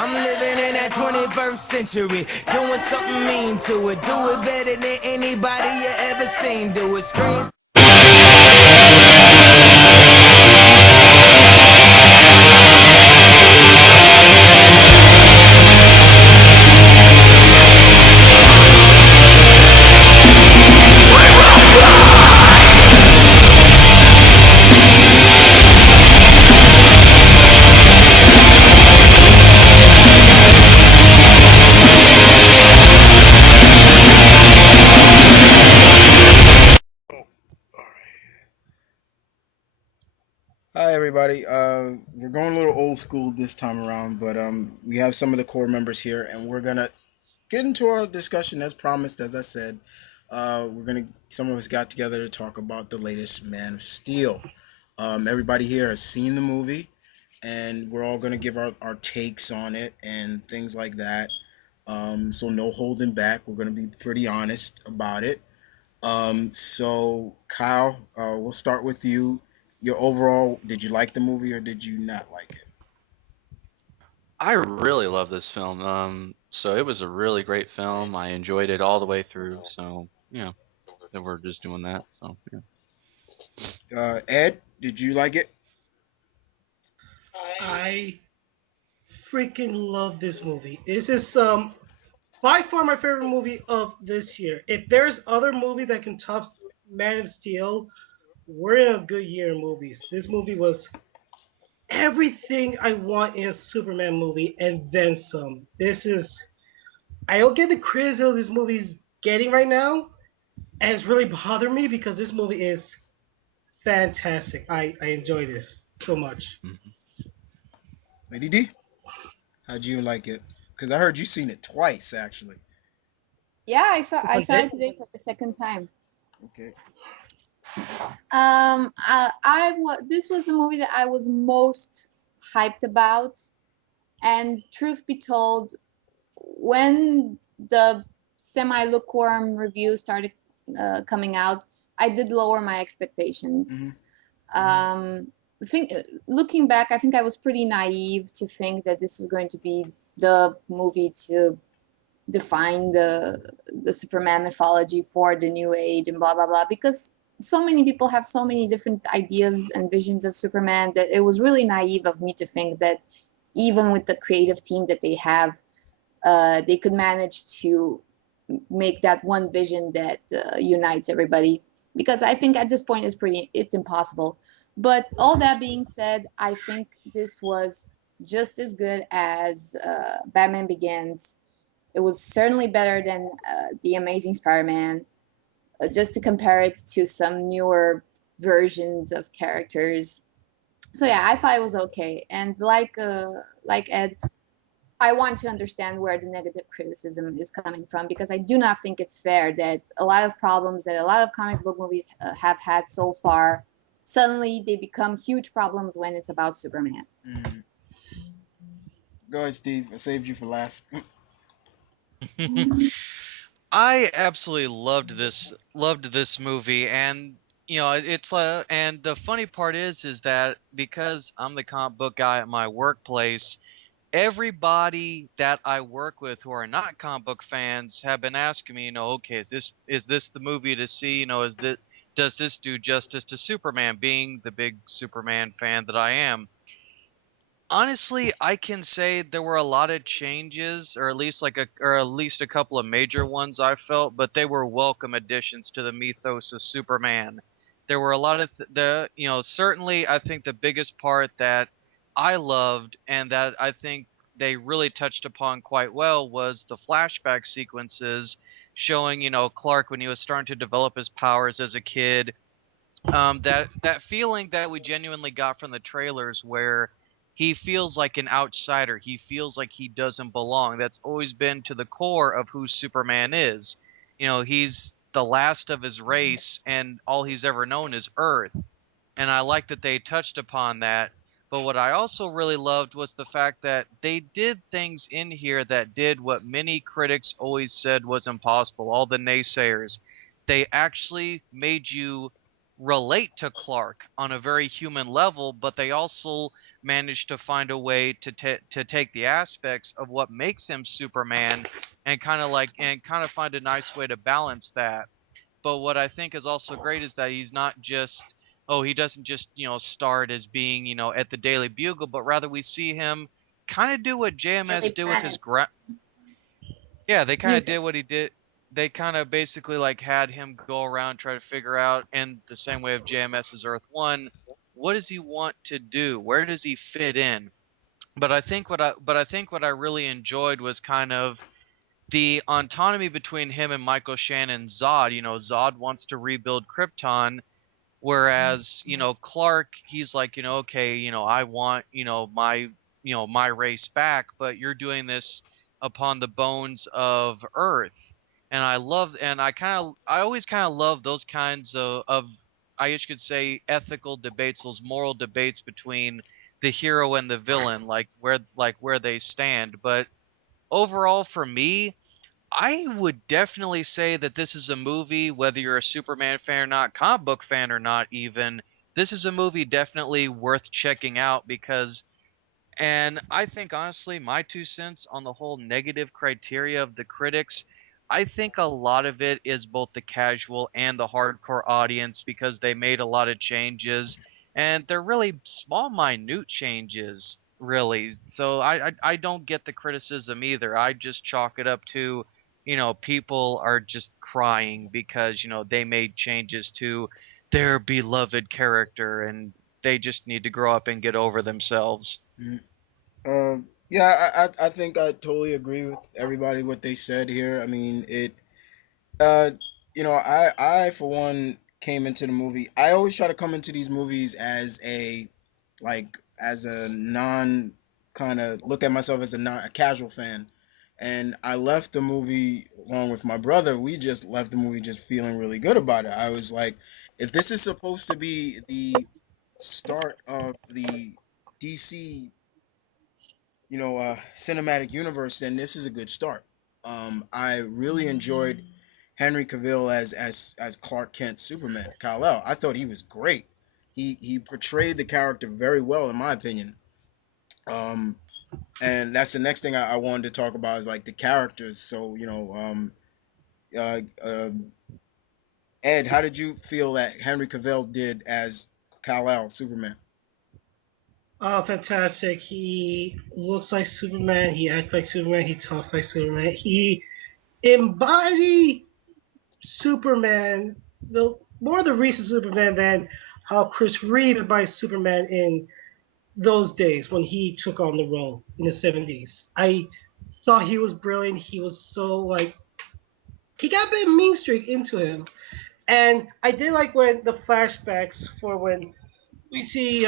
I'm living in that 21st century, doing something mean to it. Do it better than anybody you ever seen. Do it, scream. Hi everybody. We're going a little old school this time around, but we have some of the core members here, and we're gonna get into our discussion as promised. As I said, some of us got together to talk about the latest Man of Steel. Everybody here has seen the movie, and we're all gonna give our takes on it and things like that. So no holding back. We're gonna be pretty honest about it. So Kyle, we'll start with you. Your overall, did you like the movie or did you not like it? I really love this film. So it was a really great film. I enjoyed it all the way through. So yeah, then we're just doing that. So yeah. Ed, did you like it? I freaking love this movie. This is by far my favorite movie of this year. If there's other movie that can top Man of Steel, we're in a good year in movies. This movie was everything I want in a Superman movie and then some. This is I don't get the criticism this movie's getting right now, and it's really bothering me because this movie is fantastic. I enjoy this so much. Mhm. Lady D, how'd you like it? Because I heard you seen it twice actually. Yeah, I saw Okay. it today for the second time. Okay. This was the movie that I was most hyped about, and truth be told, when the semi lukewarm review started coming out, I did lower my expectations. Mm-hmm. I think looking back, I think I was pretty naive to think that this is going to be the movie to define the Superman mythology for the new age and blah blah blah, because so many people have so many different ideas and visions of Superman that it was really naive of me to think that even with the creative team that they have, they could manage to make that one vision that unites everybody. Because I think at this point it's impossible. But all that being said, I think this was just as good as Batman Begins. It was certainly better than the Amazing Spider-Man. Just to compare it to some newer versions of characters. So yeah, I thought it was okay. And like Ed, I want to understand where the negative criticism is coming from, because I do not think it's fair that a lot of problems that a lot of comic book movies have had so far, suddenly they become huge problems when it's about Superman. Mm. Go ahead, Steve. I saved you for last. I absolutely loved this movie, and and the funny part is that because I'm the comic book guy at my workplace, everybody that I work with who are not comic book fans have been asking me, okay, is this the movie to see? Does this do justice to Superman? Being the big Superman fan that I am, honestly, I can say there were a lot of changes, or at least a couple of major ones I felt, but they were welcome additions to the mythos of Superman. There were a lot of certainly I think the biggest part that I loved and that I think they really touched upon quite well was the flashback sequences showing, Clark when he was starting to develop his powers as a kid, that feeling that we genuinely got from the trailers where he feels like an outsider, he feels like he doesn't belong. That's always been to the core of who Superman is. He's the last of his race and all he's ever known is Earth, and I like that they touched upon that. But what I also really loved was the fact that they did things in here that did what many critics always said was impossible, all the naysayers. They actually made you relate to Clark on a very human level, but they also managed to find a way to take the aspects of what makes him Superman and kind of find a nice way to balance that. But what I think is also great is that he's not just he doesn't just, start as being, at the Daily Bugle, but rather we see him kind of do what JMS Daily did with his Planet. yeah, they kind You of did said what he did. They kind of basically like had him go around try to figure out in the same way of JMS's Earth 1, what does he want to do? Where does he fit in? But I think what I really enjoyed was kind of the autonomy between him and Michael Shannon's Zod. Zod wants to rebuild Krypton, whereas Clark, he's like, okay, I want my race back, but you're doing this upon the bones of Earth. And I always kind of love those kinds of I guess you could say ethical debates, those moral debates between the hero and the villain, like where they stand. But overall, for me, I would definitely say that this is a movie, whether you're a Superman fan or not, comic book fan or not even, this is a movie definitely worth checking out because, and I think honestly, my 2 cents on the whole negative criteria of the critics, I think a lot of it is both the casual and the hardcore audience because they made a lot of changes and they're really small, minute changes, really. So I don't get the criticism either. I just chalk it up to, people are just crying because, they made changes to their beloved character and they just need to grow up and get over themselves. Mhm. Yeah, I think I totally agree with everybody what they said here. I mean, uh, I for one came into the movie. I always try to come into these movies as as a non kind of look at myself as a casual fan, and I left the movie along with my brother. We just left the movie just feeling really good about it. I was like, if this is supposed to be the start of the DC cinematic universe, then this is a good start. I really enjoyed Henry Cavill as Clark Kent Superman, Kal-El. I thought he was great. He portrayed the character very well, in my opinion. Um, and that's the next thing I wanted to talk about is like the characters. So uh, uh, Ed, how did you feel that Henry Cavill did as Kal-El Superman? Oh, fantastic. He looks like Superman. He acts like Superman. He talks like Superman. He embodied Superman, the more the recent Superman than how Chris Reeve embodied Superman in those days when he took on the role in the 70s. I thought he was brilliant. He was so like he got a bit mean streak into him, and I did like when the flashbacks for when we see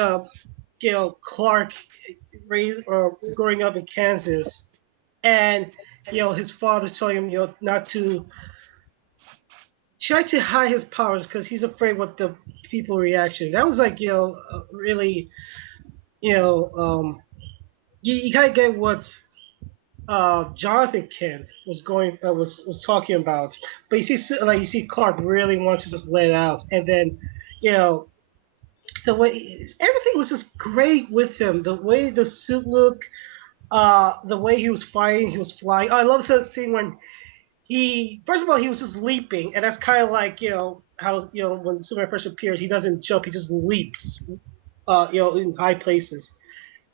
Clark raised or growing up in Kansas, and his father's telling him not to try to hide his powers because he's afraid what the people reaction. That was like really you know you kind of get what Jonathan Kent was talking about, but you see Clark really wants to just let it out, and then you know the way everything was just great with him. The way the suit looked, the way he was fighting, he was flying. I love the scene when he first of all he was just leaping, and that's kind of like how when Superman first appears, he doesn't jump, he just leaps, in high places.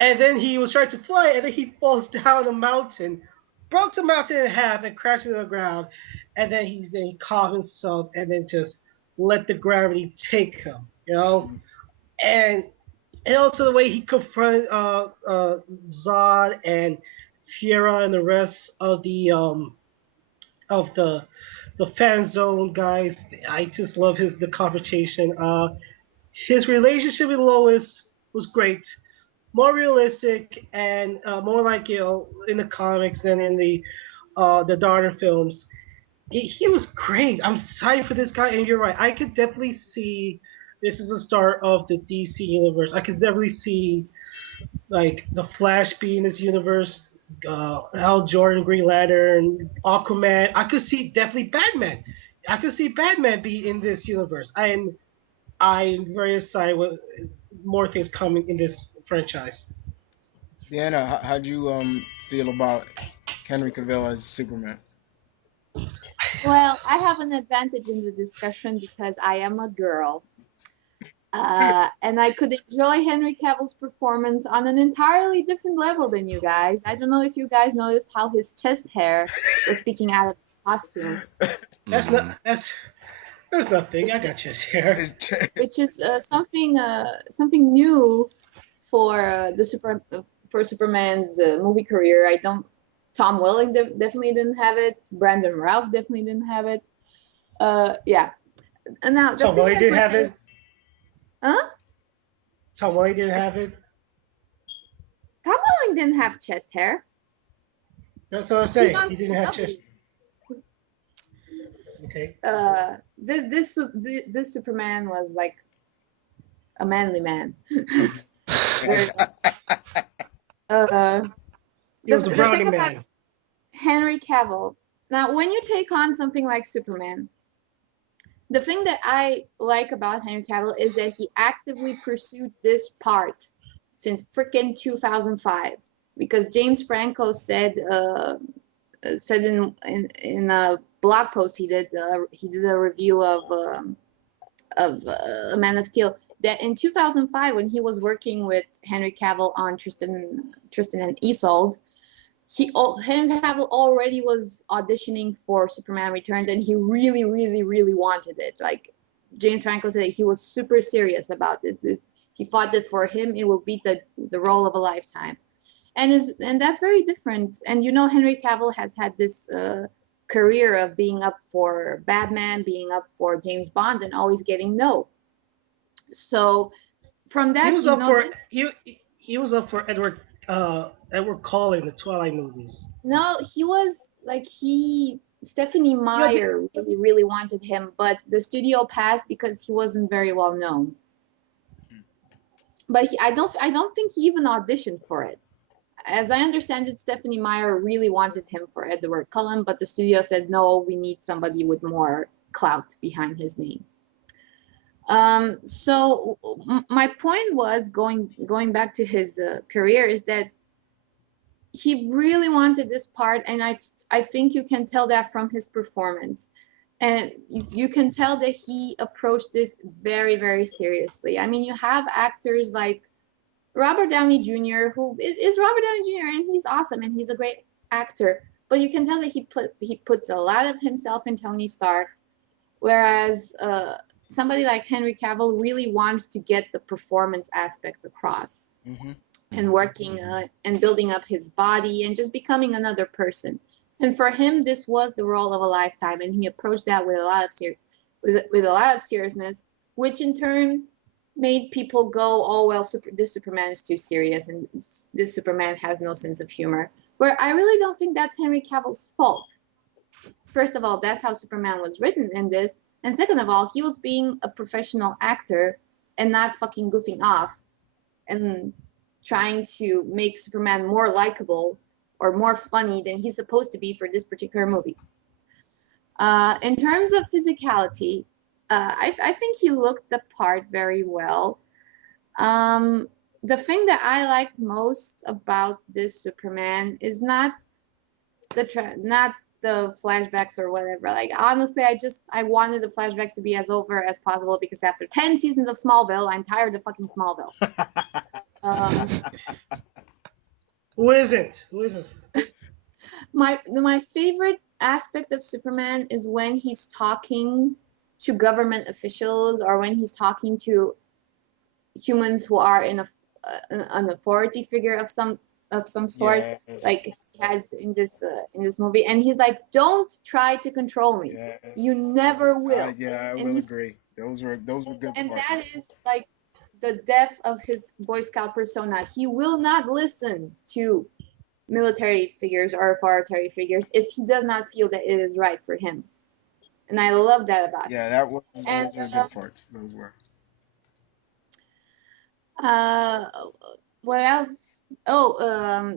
And then he was trying to fly, and then he falls down a mountain, broke the mountain in half, and crashed into the ground. And then he caught himself, and then just let the gravity take him, and also the way he confronted Zod and Fiera and the rest of the fan zone guys. I just love the confrontation. His relationship with Lois was great, more realistic and more like in the comics than in the Donner films. He was great. I'm excited for this guy, and you're right. I could definitely see this is the start of the DC universe. I could definitely see like the Flash being this universe, Hal Jordan, Green Lantern, Aquaman. I could see definitely Batman. I could see Batman be in this universe. I'm very excited with more things coming in this franchise. Deanna, how'd you feel about Henry Cavill as Superman? Well, I have an advantage in the discussion because I am a girl. And I could enjoy Henry Cavill's performance on an entirely different level than you guys. I don't know if you guys noticed how his chest hair was peeking out of his costume, That's not Hmm. that's there's nothing. I which got is you here. something new for for Superman's movie career. I don't. Tom Welling definitely didn't have it. Brandon Routh definitely didn't have it. Yeah. And now the Tom thing Welling is didn't with have Henry, it. huh? Tom Welling didn't have it. Tom Welling didn't have chest hair. That's what I'm He's saying. on He didn't have chest. CW. Okay. This Superman was like a manly man. Very, uh, He was a the brownie thing about man. Henry Cavill. Now, when you take on something like Superman, the thing that I like about Henry Cavill is that he actively pursued this part since freaking 2005. Because James Franco said in a blog post he did a review of Man of Steel that in 2005 when he was working with Henry Cavill on Tristan and Isolde, Henry Cavill already was auditioning for Superman Returns, and he really, really, really wanted it. Like James Franco said, he was super serious about this. He thought that for him it will be the role of a lifetime, and that's very different. And you know, Henry Cavill has had this career of being up for Batman, being up for James Bond, and always getting no. So from He that, was you up know for that he was up for Edward Cullen in the Twilight movies. no, he was like he Stephanie He audi- Meyer really, really wanted him, but the studio passed because he wasn't very well known. But I don't think he even auditioned for it. As I understand it, Stephanie Meyer really wanted him for Edward Cullen, but the studio said no, we need somebody with more clout behind his name. So my point was going back to his career is that he really wanted this part, and I think you can tell that from his performance, and you can tell that he approached this very, very seriously. I mean, you have actors like Robert Downey Jr., who is Robert Downey Jr., and he's awesome and he's a great actor, but you can tell that he puts a lot of himself in Tony Stark, whereas somebody like Henry Cavill really wants to get the performance aspect across Mm-hmm. and working and building up his body and just becoming another person. And for him, this was the role of a lifetime, and he approached that with a lot of with a lot of seriousness, which in turn made people go, "Oh well, this Superman is too serious, and this Superman has no sense of humor." Where I really don't think that's Henry Cavill's fault. First of all, that's how Superman was written in this, and second of all, he was being a professional actor and not fucking goofing off and trying to make Superman more likable or more funny than he's supposed to be for this particular movie. In terms of physicality, I think he looked the part very well. The thing that I liked most about this Superman is not not the flashbacks or whatever. Like honestly, I wanted the flashbacks to be as over as possible because after 10 seasons of Smallville, I'm tired of fucking Smallville. Um, Who isn't? Who isn't? my favorite aspect of Superman is when he's talking to government officials or when he's talking to humans who are in an authority figure of some sort, like he Yes. has in this movie, and he's like, "Don't try to control me. You Yes. never will." Yeah, I And will agree. Those were good that parts. is like the depth of his Boy Scout persona. He will not listen to military figures or authoritarian figures if he does not feel that it is right for him. And I love that about Yeah, him. that was And those were good parts. Those were. uh, what else? Oh,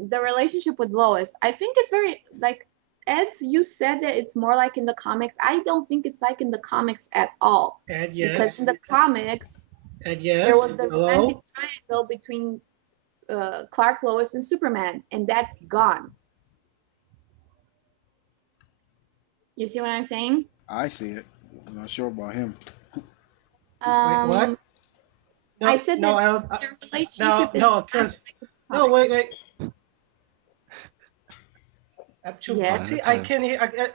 the relationship with Lois. I think it's very like Eds. You said that it's more like in the comics. I don't think it's like in the comics at all, And because yes. in the comics And yes. there was the romantic Hello. triangle between Clark, Lois, and Superman, and that's gone. You see what I'm saying? I see it. I'm not sure about him. Wait, what? I No, said no, that I don't. their relationship No, is no, not because like the no, wait, comics. wait. Yes. Chumbachi, I can't hear.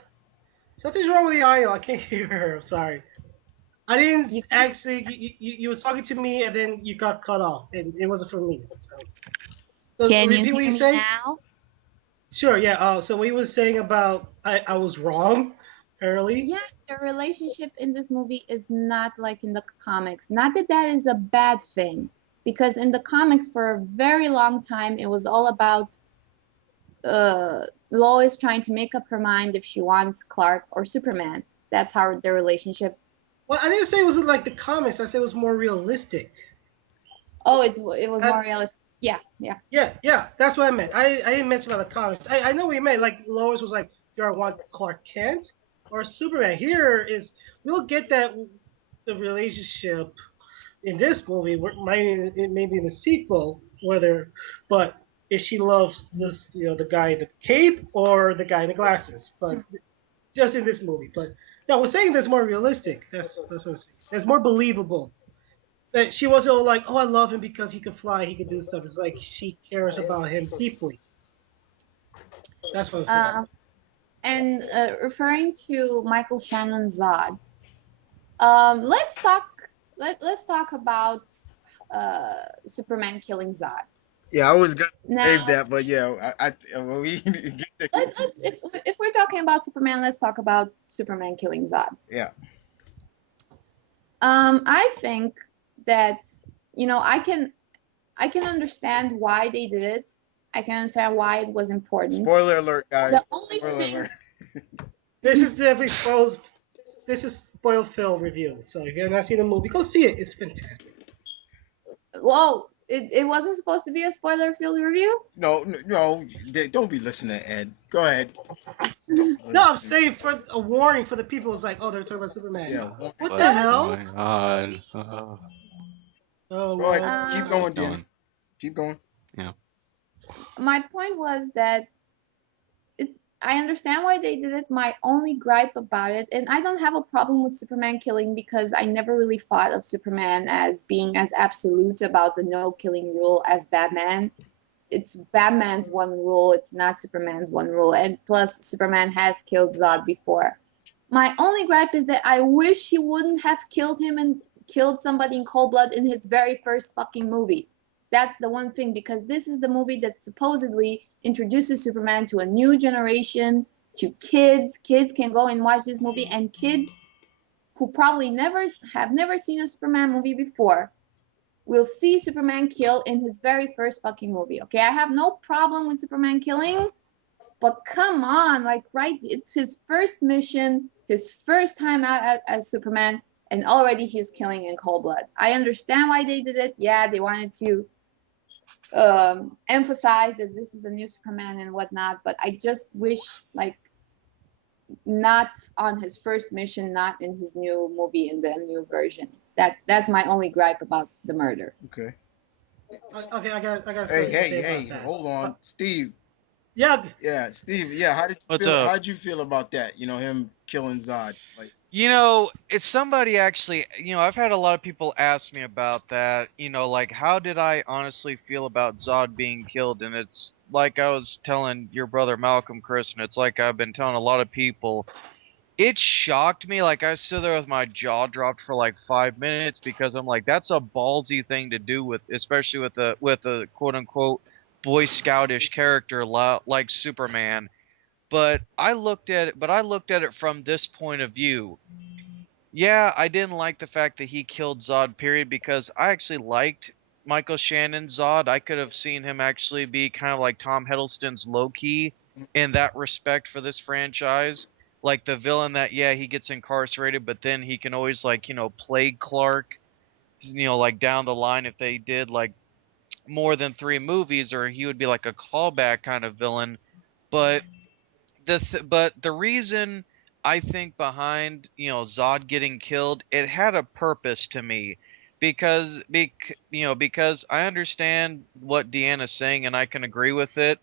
Something's wrong with the audio. I can't hear her. I'm sorry. I didn't You can actually. You was talking to me, and then you got cut off, and it wasn't for me. So can you repeat what hear you me say. now? Sure, yeah. So what he was saying about I was wrong early. Yeah, the relationship in this movie is not like in the comics. Not that that is a bad thing, because in the comics for a very long time it was all about Lois trying to make up her mind if she wants Clark or Superman. That's how their relationship. Well, I didn't say it was like the comics. I said it was more realistic. Oh, it was And more realistic. Yeah, yeah. yeah, that's what I meant. I didn't mention about the comics. I know what you meant. Like Lois was like, "Do I want Clark Kent or Superman?" Here is we'll get that the relationship in this movie, maybe in the sequel, whether, but if she loves this, the guy in the cape or the guy in the glasses, but just in this movie. But no, we're saying that's more realistic. That's what I'm saying. That's more believable. That she wasn't all like, oh, I love him because he could fly, he could do stuff. It's like she cares about him deeply. That's what I'm saying. Um, and referring to Michael Shannon's Zod, let's talk. Let's talk about Superman killing Zod. Yeah, I was gonna save Now, that, but yeah, well, we if we're talking about Superman, let's talk about Superman killing Zod. yeah. I think that I can understand why they did it. I can understand why it was important. Spoiler alert, The guys. only Spoiler thing, alert. This is definitely spoiled. This is spoiled film review. So if you're not seen the movie, go see it. It's fantastic. well, it wasn't supposed to be a spoiler-filled review. No, no, don't be listening, Ed. Go ahead. No, I'm saying for a warning for the people. It's like, oh, they're talking about Superman. Yeah, What the No, What's it's hell? going on? Oh go ahead. well. Keep um going, Keep Danny. going. Keep going. Yeah. my point was that it, I understand why they did it. My only gripe about it, and I don't have a problem with Superman killing because I never really thought of Superman as being as absolute about the no killing rule as Batman. It's Batman's one rule, it's not Superman's one rule. And plus, Superman has killed Zod before. My only gripe is that I wish he wouldn't have killed him and killed somebody in cold blood in his very first fucking movie. That's the one thing, because this is the movie that supposedly introduces Superman to a new generation, to kids. Kids can go and watch this movie, and kids who probably never seen a Superman movie before will see Superman kill in his very first fucking movie. Okay, I have no problem with Superman killing, but come on, like, right? It's his first mission, his first time out as Superman, and already he's killing in cold blood. I understand why they did it. Yeah, they wanted to emphasize that this is a new Superman and whatnot, but I just wish, like, not on his first mission, not in his new movie in the new version. That's my only gripe about the murder. Okay. Okay, I got Hey, something to hey, say about hey, that. hold on, Steve. Yeah, Yeah, Steve. Yeah, how did you What's feel? up? How'd you feel about that? Him killing Zod. Like, It's somebody actually, I've had a lot of people ask me about that, like, how did I honestly feel about Zod being killed? And it's like I was telling your brother Malcolm, Chris, and it's like I've been telling a lot of people. It shocked me. Like, I stood there with my jaw dropped for like 5 minutes because I'm like, that's a ballsy thing to do especially with a quote unquote Boy Scoutish character like Superman. But I looked at it from this point of view. Yeah, I didn't like the fact that he killed Zod, period, because I actually liked Michael Shannon's Zod. I could have seen him actually be kind of like Tom Hiddleston's Loki in that respect for this franchise. Like the villain that, yeah, he gets incarcerated, but then he can always, like, plague Clark, like down the line if they did, like, more than 3 movies, or he would be like a callback kind of villain. But but the reason I think behind Zod getting killed, it had a purpose to me. because I understand what Deanna's saying and I can agree with it.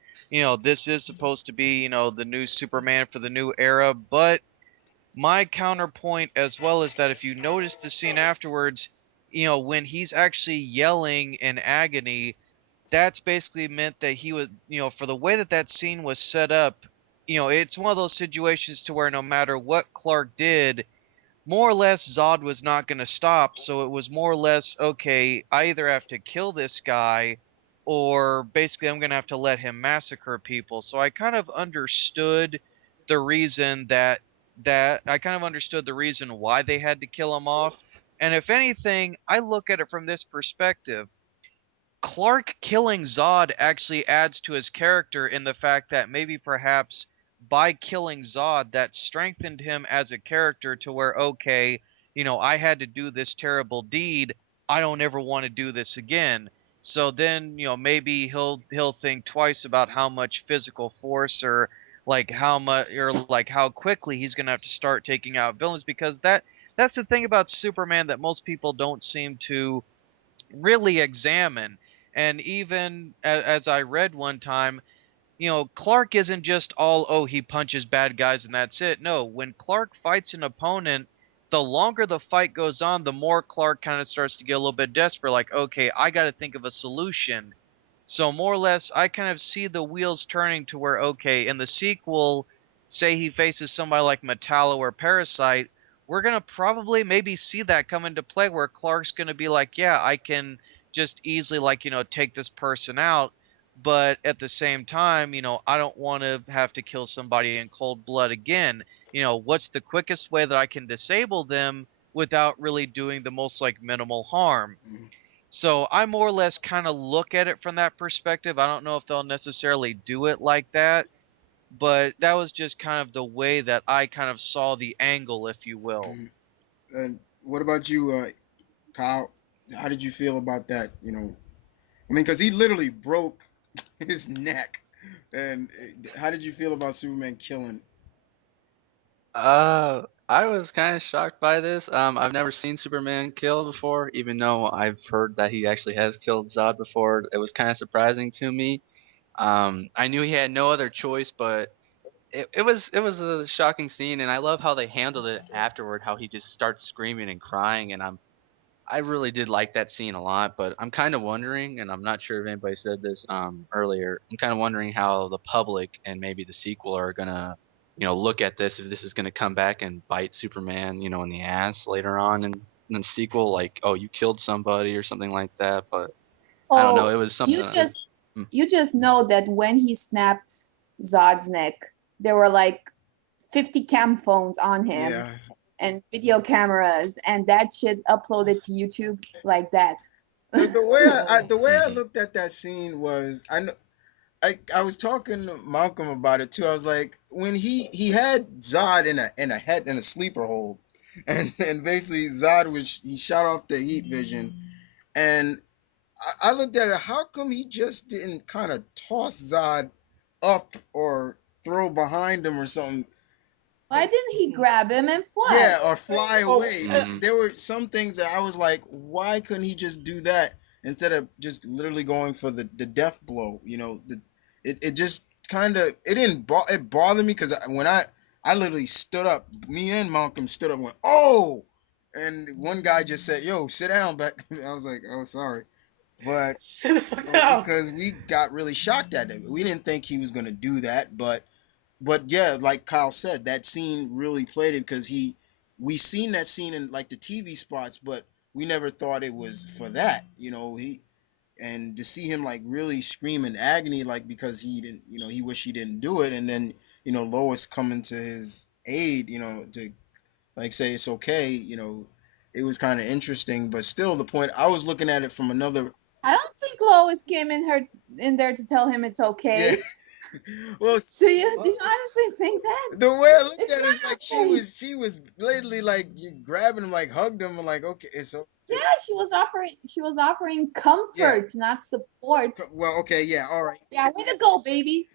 This is supposed to be, the new Superman for the new era, but my counterpoint as well is that if you notice the scene afterwards, when he's actually yelling in agony, that's basically meant that he was, for the way that that scene was set up, it's one of those situations to where no matter what Clark did, more or less Zod was not going to stop. So it was more or less, okay, I either have to kill this guy or basically I'm going to have to let him massacre people. So I kind of understood the reason that I kind of understood the reason why they had to kill him off. And if anything, I look at it from this perspective. Clark killing Zod actually adds to his character in the fact that maybe perhaps by killing Zod, that strengthened him as a character to where, okay, I had to do this terrible deed. I don't ever want to do this again. So then, maybe he'll think twice about how much physical force or like how much or like how quickly he's gonna have to start taking out villains because that's the thing about Superman that most people don't seem to really examine. And even as I read one time, Clark isn't just all, oh, he punches bad guys and that's it. No, when Clark fights an opponent, the longer the fight goes on, the more Clark kind of starts to get a little bit desperate, like, okay, I got to think of a solution. So more or less, I kind of see the wheels turning to where, okay, in the sequel, say he faces somebody like Metallo or Parasite, we're gonna probably maybe see that come into play where Clark's gonna be like, yeah, I can just easily like, take this person out, but at the same time, I don't want to have to kill somebody in cold blood again. What's the quickest way that I can disable them without really doing the most like minimal harm? Mhm. So I more or less kind of look at it from that perspective. I don't know if they'll necessarily do it like that, but that was just kind of the way that I kind of saw the angle, if you will. Mhm. And what about you, Kyle? How did you feel about that? I mean, because he literally broke his neck. And how did you feel about Superman killing? I was kind of shocked by this. I've never seen Superman kill before, even though I've heard that he actually has killed Zod before. It was kind of surprising to me. I knew he had no other choice, but it was a shocking scene, and I love how they handled it afterward. How he just starts screaming and crying, and I really did like that scene a lot. But I'm kind of wondering, and I'm not sure if anybody said this earlier. I'm kind of wondering how the public and maybe the sequel are gonna look at this, if this is gonna come back and bite Superman in the ass later on in the sequel, like, oh, you killed somebody or something like that. But I don't know. Oh, It was something. you just you just know that when he snapped Zod's neck, there were like 50 cam phones on him Yeah. and video cameras, and that shit uploaded to YouTube like that. The way I Mhm. looked at that scene was I was talking to Malcolm about it too. I was like, when he had Zod in a sleeper hold, and basically Zod was he shot off the heat vision, and I looked at it. How come he just didn't kind of toss Zod up or throw behind him or something? Why didn't he grab him and fly? Yeah, or fly Oh, away. Mhm. There were some things that I was like, why couldn't he just do that instead of just literally going for the death blow? It just kind of it bothered me because when I literally stood up, me and Malcolm stood up and went, oh, and one guy just said, yo, sit down back. I was like, oh, sorry, but down. because we got really shocked at it, we didn't think he was gonna do that, but yeah, like Kyle said, that scene really played it because we seen that scene in like the TV spots, but we never thought it was for that. He and to see him like really scream in agony, like because he didn't, he wish he didn't do it, and then Lois coming to his aid, to like say it's okay, it was kind of interesting, but still the point I was looking at it from another. I don't think Lois came in there to tell him it's Yeah. okay. Well, Do you honestly think that? the way I looked It's at it is like not okay. she was literally like you grabbing him, like hugged him, and like, okay, it's Yeah, okay. she was offering Yeah. comfort, not support. Well, okay, yeah, all right. Yeah, way to go, baby.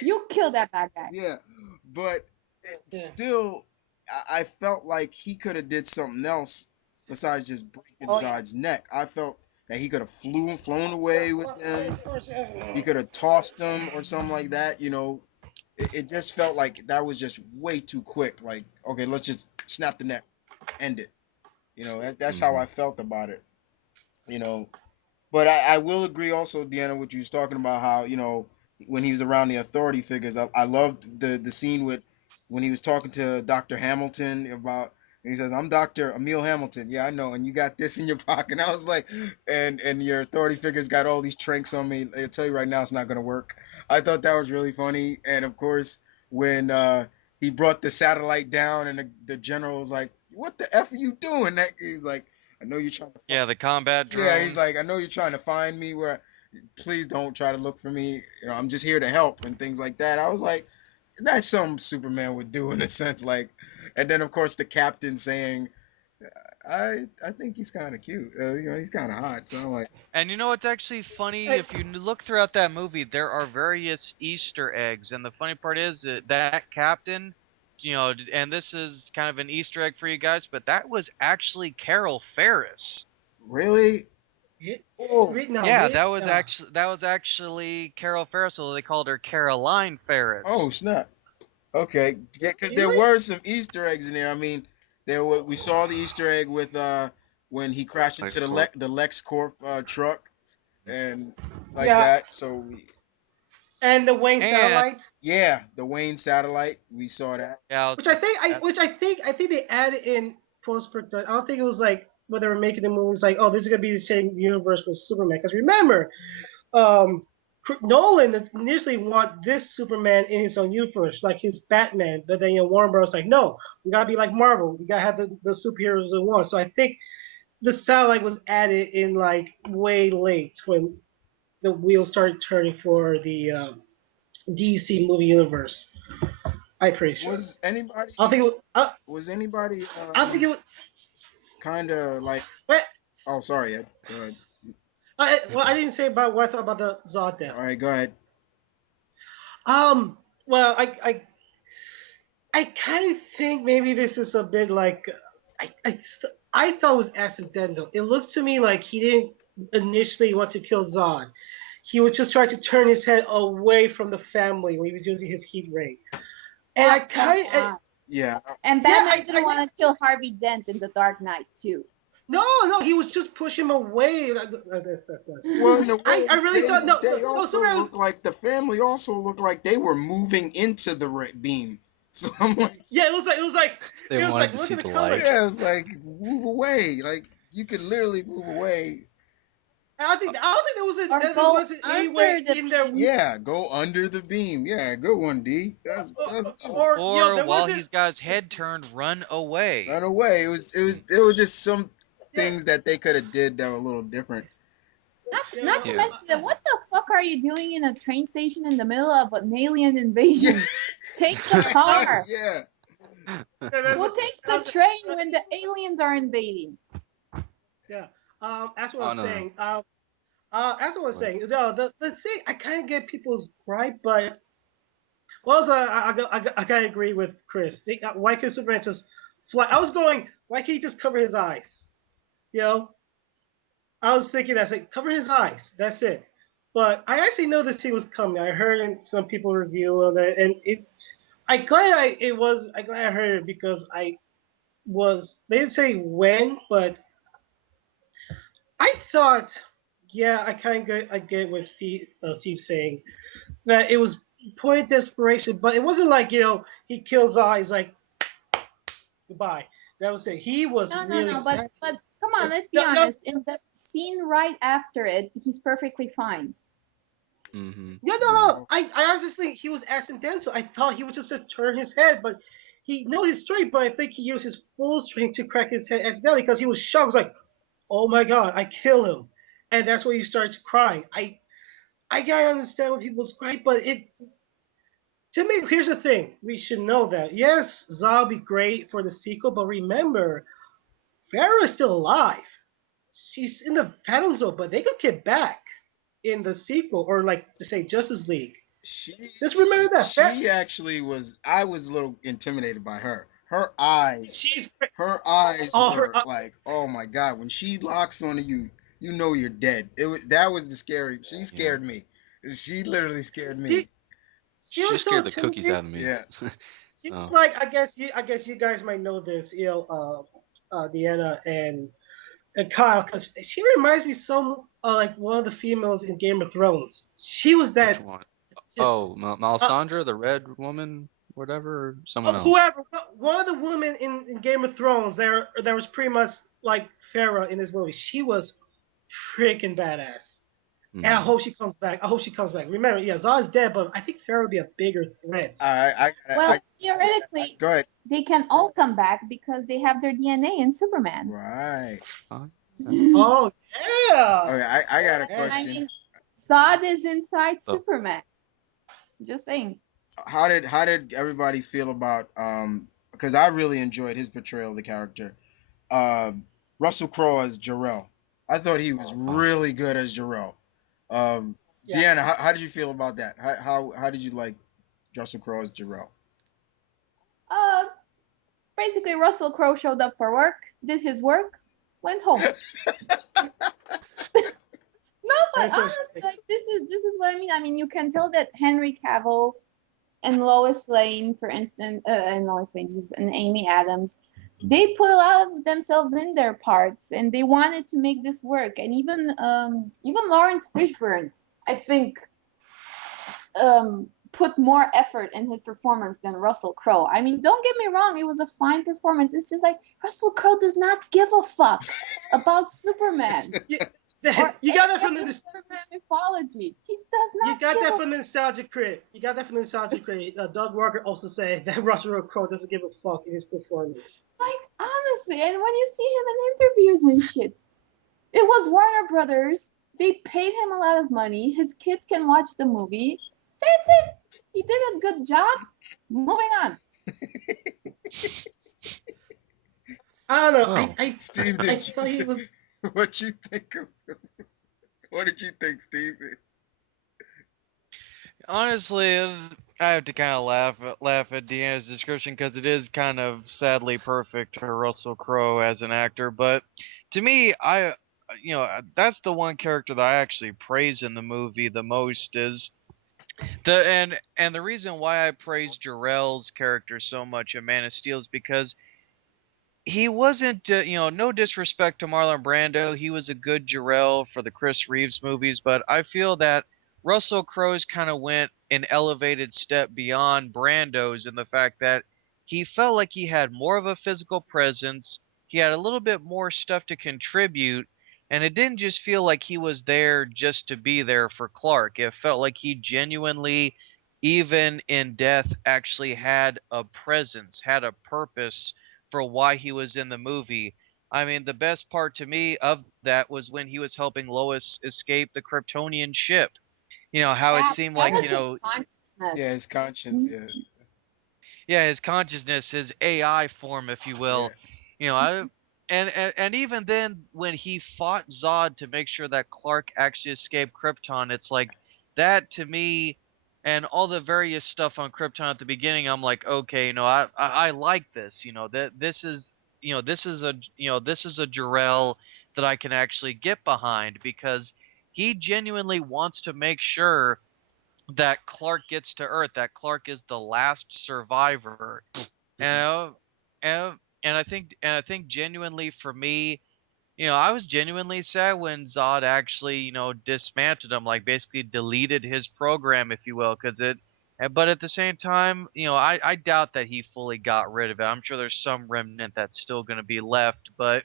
You killed that bad guy. Yeah, but still, I felt like he could have did something else besides just breaking Oh yeah. Zod's neck. I felt that he could have flown away with them. Of course, yes. He could have tossed him or something like that. It just felt like that was just way too quick. Like, okay, let's just snap the neck, end it. That's how Mm-hmm. I felt about it. You know, but I will agree also, Deanna, what you was talking about how when he was around the authority figures. I loved the scene with when he was talking to Dr. Hamilton about. And he says, "I'm Dr. Emil Hamilton. Yeah, I know. And you got this in your pocket." And I was like, and your authority figures got all these tranks on me. I'll tell you right now, it's not gonna work. I thought that was really funny. And of course, when he brought the satellite down, and the general was like, "What the f are you doing?" That he's like, "I know you're trying to." Yeah, the combat Yeah, he's drone. like, I know you're trying to find me. Where, please don't try to look for me. I'm just here to help and things like that. I was like, that's something Superman would do in a sense. Like, and then of course the captain saying, I think he's kind of cute. He's kind of hot. So I'm like, And you know what's actually funny? Hey, If you look throughout that movie, there are various Easter eggs, and the funny part is that captain, and this is kind of an Easter egg for you guys, but that was actually Carol Ferris. really? Oh, no, Yeah, really, no. that was actually Carol Ferris, although they called her Caroline oh Ferris. snap. Okay, yeah, because there Really? were some Easter eggs in there. I mean, we saw the Easter egg with when he crashed into the LexCorp. the Lex Corp truck and things like Yeah. that. So And the Wayne And satellite, yeah, the Wayne satellite, we saw that. yeah, that- I think they added in post production. I don't think it was like when they were making the movie. It's like, oh, this is gonna be the same universe with Superman. Because remember, um, Nolan initially want this Superman in his own universe, like his Batman. But then Warner Bros. Like, no, we gotta be like Marvel. We gotta have the superheroes in one. So I think the satellite was added in like way late when the wheels started turning for the DC movie universe. I'm pretty sure. Was anybody I don't think it was, was anybody I don't think it was. kind of like, But oh sorry, Ed. Go ahead. I didn't say about what I thought about the Zod death. All right, go ahead. Um, well, I kind of think maybe this is a bit like I I, I thought it was accidental. It looks to me like he didn't initially want to kill Zod. He was just trying to turn his head away from the family when he was using his heat ray. And I Oh come kind of on. Yeah. And yeah Batman didn't want to kill Harvey Dent in The Dark Knight too. no, he was just pushing him away. Well, in a I way, really thought they no also Superman was look like the family also looked like they were moving into the beam. So I'm like, yeah They it was like wanted to look see at the the cover. light. yeah, it was like move away. Like you could literally move away. I don't think Or there go wasn't any way under the in there. beam. Yeah, go under the beam. Yeah, good one, D. That's good. Or or there while wasn't. he's got his head turned, run away. Run away. There were just some Yeah, things that they could have did that were a little different. Not to yeah, Yeah. mention that what the fuck are you doing in a train station in the middle of an alien Yeah, invasion? Take the car. yeah. Who takes the train when the aliens are invading? yeah. That's what Oh I'm no, saying. That's what I was no. saying. No, the thing I kind of get people's gripe, but also I kind of agree with Chris. Why can't Superman just fly? I was going. Why can't he just cover his eyes? You know, I was thinking that's like cover his eyes. That's it. But I actually know this scene was coming. I heard some people review of it, and I glad I heard it because I was they didn't say when, but I thought yeah I get what Steve's saying that it was point desperation, but it wasn't like he kills eyes like goodbye. That was it. He was No, no, really no. But come on, let's be no no honest. In the scene right after it, he's perfectly fine. Mm-hmm. yeah no Yeah. no. I honestly think he was accidental. I thought he was just to turn his head, but he knows his strength. But I think he used his full strength to crack his head accidentally because he was shocked. He was like, oh my god, I kill him, and that's when he started crying. I gotta understand what people's cry, but it to me here's the thing: we should know that yes, Zod will be great for the sequel, but remember, Farrah is still alive. She's in the battle zone, but they could get back in the sequel or like to say Justice League. She Just remember that. she actually was. I was a little intimidated by her. her eyes, She's her eyes oh her were like, oh my god, when she locks onto you, you know you're dead. That was the scary. She Yeah. scared me. She literally scared she me. she She was so scared the cookies intimidating. out of me. Yeah. She was So, like, I guess you guys might know this, Deanna and Kyle, because she reminds me so like one of the females in Game of Thrones. She was which that one? just Oh, uh, Melisandre, the red woman, whatever, or someone oh, else. whoever, one of the women in Game of Thrones. There was pretty much like Farah in this movie. She was freaking badass. And I Hmm. hope she comes back. I hope she comes back. Remember, yeah, Zod's dead, but I think Farah would be a bigger threat. Well, Yeah, theoretically, go ahead. they can all come back because they have their DNA in Superman. Right. Yeah. Oh yeah. Okay, I got a Yeah. I question. mean, Zod is inside So, Superman. Just saying. How did everybody feel about because I really enjoyed his portrayal of the character. Russell Crowe as Jor-El. I thought he was oh, really good as Jor-El. Um, Yeah. Deanna, how did you feel about that? How did you like Russell Crowe as Jor-El? Uh, Basically, Russell Crowe showed up for work, did his work, went home. No, but That's honestly, interesting. like this is what I mean. I mean, you can tell that Henry Cavill and Lois Lane, for instance, and Lois Lane, just and Amy Adams, they put a lot of themselves in their parts, and they wanted to make this work. And even Lawrence Fishburne, I think, put more effort in his performance than Russell Crowe. I mean, don't get me wrong, it was a fine performance. It's just like Russell Crowe does not give a fuck about Superman You, or you got that any from of the the Superman mythology. He does you not got give that a from the nostalgia crit. You got that from the nostalgia crit. Doug Walker also said that Russell Crowe doesn't give a fuck in his performance. like honestly. And when you see him in interviews and shit, it was Warner Brothers. They paid him a lot of money. His kids can watch the movie. That's it. He did a good job. Moving on. I don't know. I well, I Steve, I did thought he you was. what you think of what did you think, Steve? Honestly, I have to kind of laugh at Deanna's description because it is kind of sadly perfect for Russell Crowe as an actor. But to me, that's the one character that I actually praise in the movie the most is and the reason why I praise Jor-El's character so much in Man of Steel is because he wasn't, no disrespect to Marlon Brando. He was a good Jor-El for the Chris Reeves movies, but I feel that Russell Crowe's kind of went an elevated step beyond Brando's in the fact that he felt like he had more of a physical presence. He had a little bit more stuff to contribute, and it didn't just feel like he was there just to be there for Clark. It felt like he genuinely, even in death, actually had a presence, had a purpose for why he was in the movie. I mean, the best part to me of that was when he was helping Lois escape the Kryptonian ship. You know, how it Yeah, seemed that like, was his Yeah, consciousness. his conscience. Mhm. Yeah, yeah, his consciousness, his AI form, if you yeah. will. You know, and even then, when he fought Zod to make sure that Clark actually escaped Krypton, it's like that to me, and all the various stuff on Krypton at the beginning. I'm like, okay, I like this. That this is a Jor-El that I can actually get behind because he genuinely wants to make sure that Clark gets to Earth, that Clark is the last survivor. Mhm. And and I think genuinely for me, I was genuinely sad when Zod actually, dismantled him, like basically deleted his program, if you will, because it. But at the same time, I doubt that he fully got rid of it. I'm sure there's some remnant that's still going to be left, but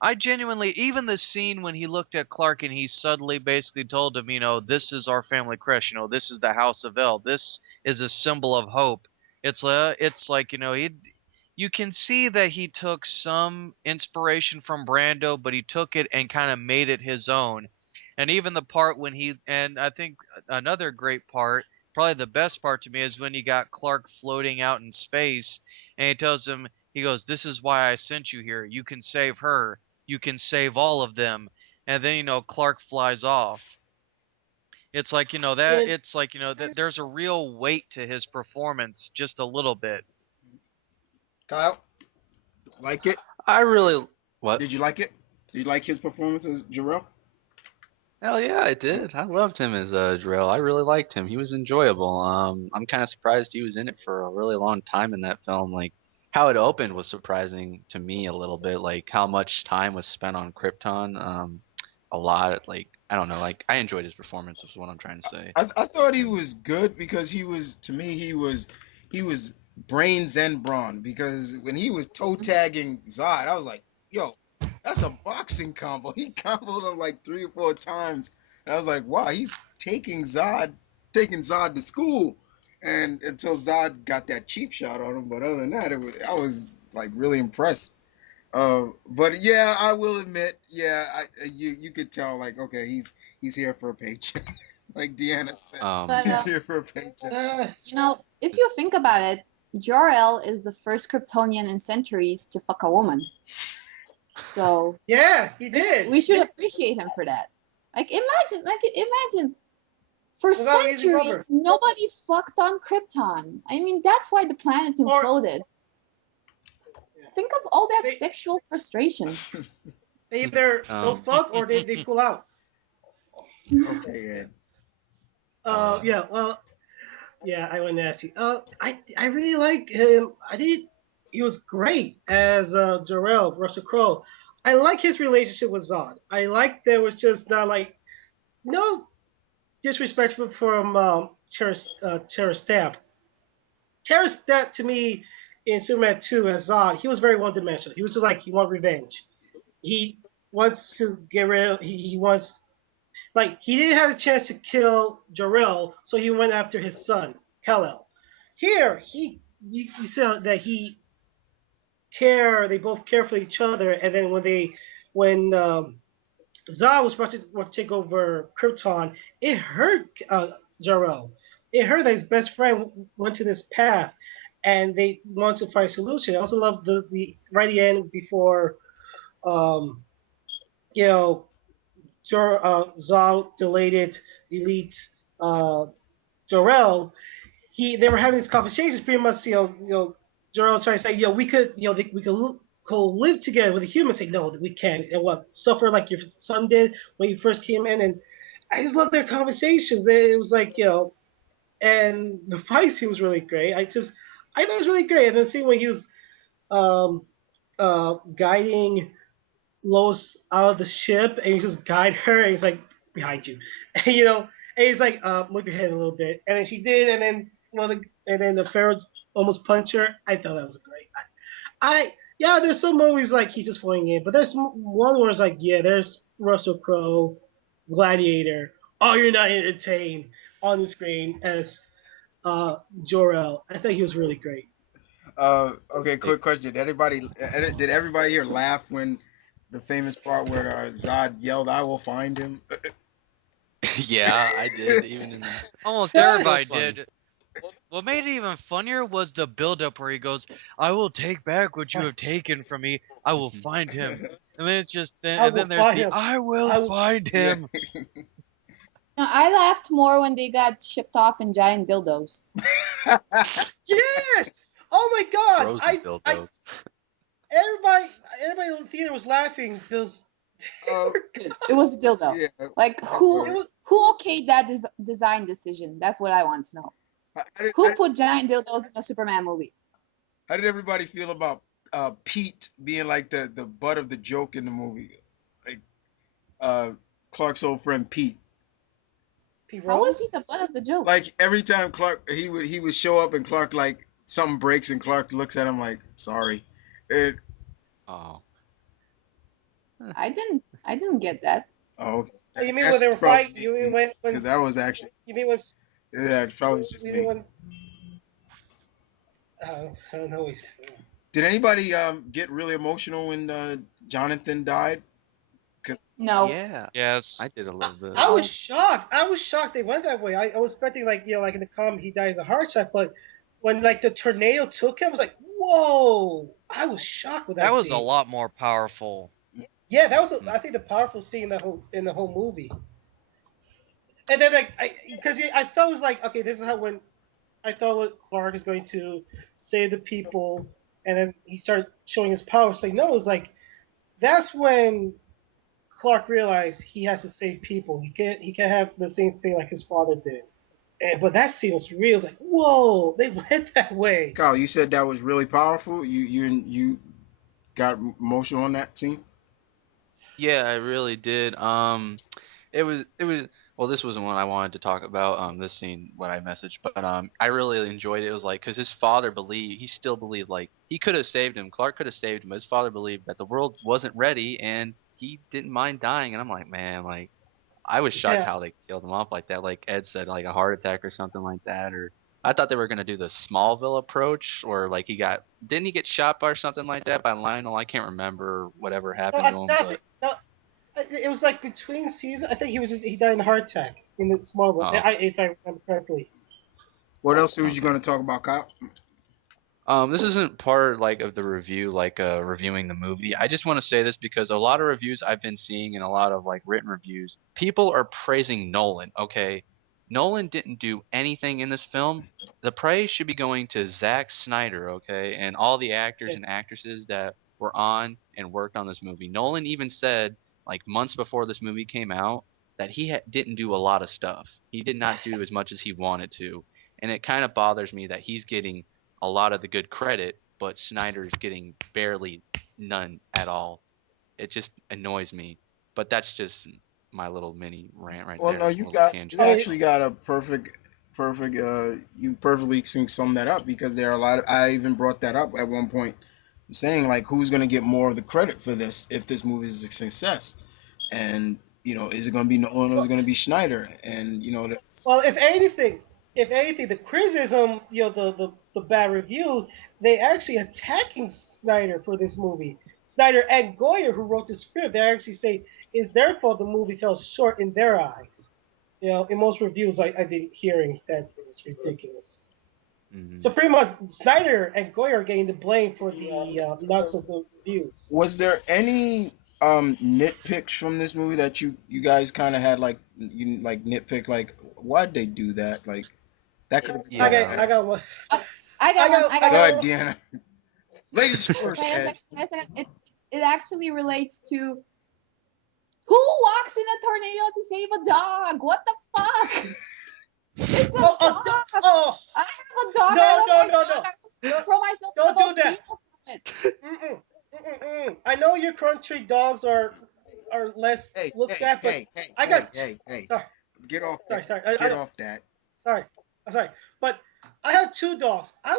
I genuinely, even the scene when he looked at Clark and he suddenly basically told him, this is our family crest. This is the House of El. This is a symbol of hope. It's like you can see that he took some inspiration from Brando, but he took it and kind of made it his own. And even the part when and I think another great part, probably the best part to me, is when you got Clark floating out in space, and he tells him, he goes, "This is why I sent you here. You can save her, you can save all of them." And then Clark flies off. It's like And that there's a real weight to his performance, just a little bit. Kyle, like it? I really what? Did you like it? Did you like his performance as Jarrell? Hell yeah, I Oh, did. I loved him as Drell. I really liked him. He was enjoyable. I'm kind of surprised he was in it for a really long time in that film. Like how it opened was surprising to me a little bit. Like how much time was spent on Krypton. A lot. Like I don't know. Like I enjoyed his performance. Is what I'm trying to say. I thought he was good because he was, to me, he was brains and brawn, because when he was toe tagging Zod, I was like, yo, that's a boxing combo. He comboed him like 3 or 4 times, and I was like, wow, he's taking Zod to school, and until Zod got that cheap shot on him. But other than that, I was like really impressed. But yeah, I will admit, yeah, you could tell, like, okay, he's here for a paycheck, like Deanna said, But he's here for a paycheck. if you think about it, Jor-El is the first Kryptonian in centuries to fuck a woman. So Yeah, he did. we should appreciate him for that. Imagine, for Without using rubber. centuries nobody fucked on Krypton. I mean, that's why the planet Or- imploded. Think of all that They- sexual frustration. They either don't fuck or they pull out. Okay, Ed. Yeah, well, yeah, I went nasty. I really like him. He was great as Jor-El, Russell Crowe. I like his relationship with Zod. I like there was just not like no disrespectful from Terrence Stamp. Terrence Stamp to me in Superman 2 as Zod, he was very one dimensional. He was just like he wants revenge. He wants to get rid of he wants like he didn't have a chance to kill Jor-El, so he went after his son, Kal-El. Here, you saw that they both care for each other, and then when Zod was about to take over Krypton, it hurt Jor-El. It hurt that his best friend went to this path, and they want to find a solution. I also love the right at the end before um, you know Zod deletes uh, Jor-El. They were having these conversations, pretty much. Jor-El trying to say, we could, we could live together with the humans. Say, no, we can't. And what suffer like your son did when you first came in. And I just love their conversations. It was like, and the fight scene was really great. I thought it was really great. And then seeing when he was um, guiding Lois out of the ship, and he just guide her, and he's like behind you, and and he's like, move your head a little bit, and then she did, and then and then the Pharaoh almost punched her. I thought that was great. Yeah, there's some movies like he's just falling in, but there's one where it's like, yeah, there's Russell Crowe, Gladiator. Oh, you're not entertained on the screen as Jor-El. I think he was really great. Okay, quick question. Did everybody here laugh when the famous part where Zod yelled, "I will find him"? Yeah, I did. Even in the Almost it was everybody funny. did. What made it even funnier was the build-up where he goes, "I will take back what you have taken from me. I will Mhm. find him." And then it's just, I and will then there's find the, him. "I will I will, find Yeah. him." No, I laughed more when they got shipped off in giant dildos. yes. Oh my God! Frozen dildos. Everybody, everybody in the theater was laughing because uh, It was a dildo. yeah. Like it who was. okayed that design decision? That's what I want to know. Who put giant dildos in a Superman movie? How did everybody feel about Pete being like the butt of the joke in the movie? Like uh, Clark's old friend Pete. Pete How was Rose. he the butt of the joke? Like every time Clark he would show up, and Clark, like, something breaks, and Clark looks at him like, sorry. It Oh. I didn't get that. Oh, okay. Oh, you mean when they That's were probably fighting? You mean when because that was actually, you mean when yeah, it probably was just you mean me. when I don't know. Did anybody get really emotional when Jonathan died? 'Cause- No. Yeah, Yes. I did a little bit. I was No. shocked. I was shocked they went that way. I was expecting like like in the comic he died of a heart attack, but when like the tornado took him, I was like, whoa! I was shocked with That that was a scene. lot more powerful. Yeah, that was Mhm. I think the powerful scene in the whole movie. And then like I thought it was like okay, this is how when I thought what Clark is going to save the people and then he started showing his powers. Like no, it's like that's when Clark realized he has to save people. He can't have the same thing like his father did. But that scene was real. It was like whoa, they went that way. Kyle, you said that was really powerful. You got emotional on that scene. Yeah, I really did. It was well, this wasn't what I wanted to talk about. This scene when I messaged, but I really enjoyed it. It was like because his father believed, he still believed like he could have saved him. Clark could have saved him, but his father believed that the world wasn't ready, and he didn't mind dying. And I'm like, man, like I was shocked Yeah. how they killed him off like that. Like Ed said, like a heart attack or something like that. Or I thought they were gonna do the Smallville approach, or like didn't he get shot by or something like that by Lionel? I can't remember whatever No, happened to him, but no, it was like between seasons. I think he died in a heart attack in the Smallville. oh. If I remember correctly. What else was you Okay. going to talk about, Kyle? This isn't part like of the review, like reviewing the movie. I just want to say this because a lot of reviews I've been seeing and a lot of like written reviews, people are praising Nolan. Okay, Nolan didn't do anything in this film. The praise should be going to Zack Snyder, okay, and all the actors Yeah. and actresses that were on and worked on this movie. Nolan even said like months before this movie came out that he didn't do a lot of stuff. He did not do as much as he wanted to, and it kind of bothers me that he's getting a lot of the good credit, but Snyder's getting barely none at all. It just annoys me. But that's just my little mini rant right Well, no, there, you little got you tangent. Oh, actually got a perfect. You perfectly sum that up because there are a lot of. I even brought that up at one point, saying like, who's going to get more of the credit for this if this movie is a success, and is it going to be Nolan or is it well, going to be Schneider? And well, if anything, the criticism, the bad reviews, they actually attacking Snyder for this movie. Snyder and Goyer, who wrote the script, they actually say it's their fault the movie fell short in their eyes. In most reviews, I've been hearing that it was ridiculous. Hmm. So pretty much, Snyder and Goyer are getting the blame for the not so good reviews. was there any nitpicks from this movie that you guys kind of had like you like nitpick like why'd they do that like that could have been done Okay, Yeah. I better. got one. Uh, I got one. I I got Go one. got ahead, one. Deanna. Ladies first, Wait a Ed. second. Wait a second. It actually relates to who walks in a tornado to save a dog. What the fuck? It's a Oh, oh, dog. oh, I have a dog. I no, love no, my no, dog. no, I no! would throw myself in the Don't do that. volcano from it. Mm-mm, mm-mm. I know your country dogs are less Hey, looked hey, at, but hey, hey, I got hey, hey, hey. sorry, Get off sorry, that. sorry. Get off that. Sorry, I'm sorry, but I have two dogs. I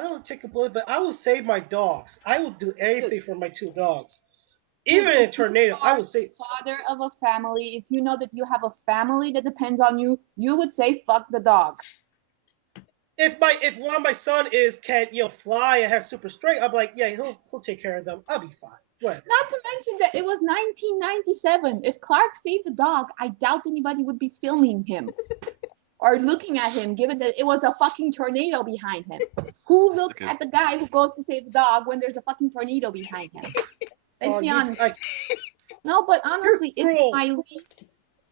don't take a bullet, but I will save my dogs. I will do Dude, anything for my two dogs, dude, even in if a you tornado. I are will save. the father of a family, if you know that you have a family that depends on you, you would say fuck the dog. If one of my son is can fly and have super strength, I'm like, yeah, he'll take care of them. I'll be fine. Whatever. Not to mention that it was 1997. If Clark saved the dog, I doubt anybody would be filming him or looking at him, given that it was a fucking tornado behind him. Who looks Because at the guy who goes to save the dog when there's a fucking tornado behind him? Let's Oh, be honest. like No, but you're honestly, it's cruel. my least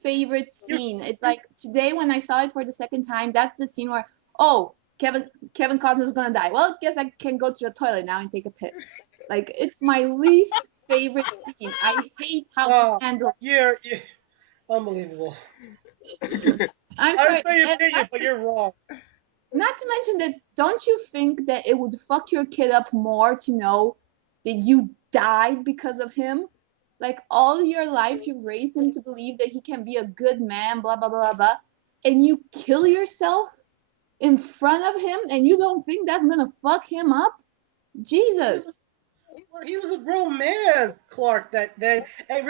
favorite You're scene. It's like today when I saw it for the second time, that's the scene where, oh, Kevin Costner is gonna die. Well, guess I can go to the toilet now and take a piss. Like it's my least favorite scene. I hate how they oh, handle. you're unbelievable. I'm I'm sorry, sorry your and opinion, but you're wrong. not to mention that. Don't you think that it would fuck your kid up more to know that you died because of him? Like all your life, you've raised him to believe that he can be a good man, blah blah blah blah, and you kill yourself in front of him, and you don't think that's gonna fuck him up? He was a, Jesus. he was a grown man, Clark. That then and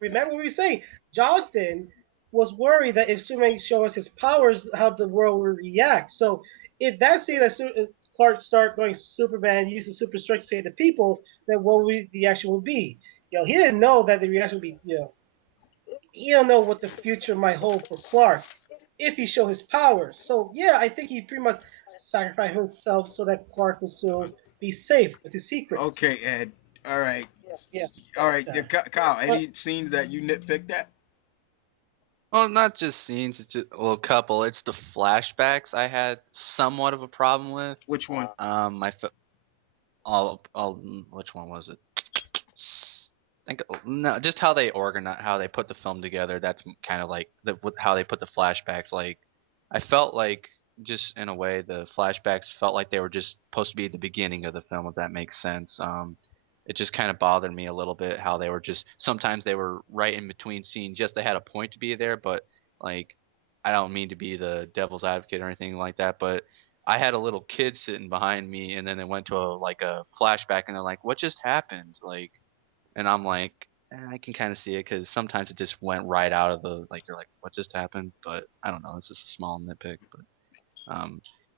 remember what we were saying. Jonathan was worried that if Superman show us his powers, how the world would react. So if that scene that Clark start going Superman using super strength to save the people, then what would the reaction would be? He didn't know that the reaction would be. He don't know what the future might hold for Clark if he show his powers. So yeah, I think he pretty much sacrificed himself so that Clark will still be safe with his secrets. Okay, Ed. All right. Yeah, All right, yeah. Kyle. But Any scenes that you nitpicked at? Well, not just scenes. It's just well, a couple. It's the flashbacks I had somewhat of a problem with. Which one? I which one was it? Think no, just how they organize, how they put the film together. That's kind of like how they put the flashbacks. Like, I felt like just in a way the flashbacks felt like they were just supposed to be at the beginning of the film, if that makes sense. It just kind of bothered me a little bit how they were just sometimes they were right in between scenes. Yes, they had a point to be there, but like, I don't mean to be the devil's advocate or anything like that, but I had a little kid sitting behind me, and then they went to a flashback, and they're like, "What just happened?" Like, and I'm like, I can kind of see it because sometimes it just went right out of the like. You're like, what just happened? But I don't know. It's just a small nitpick, but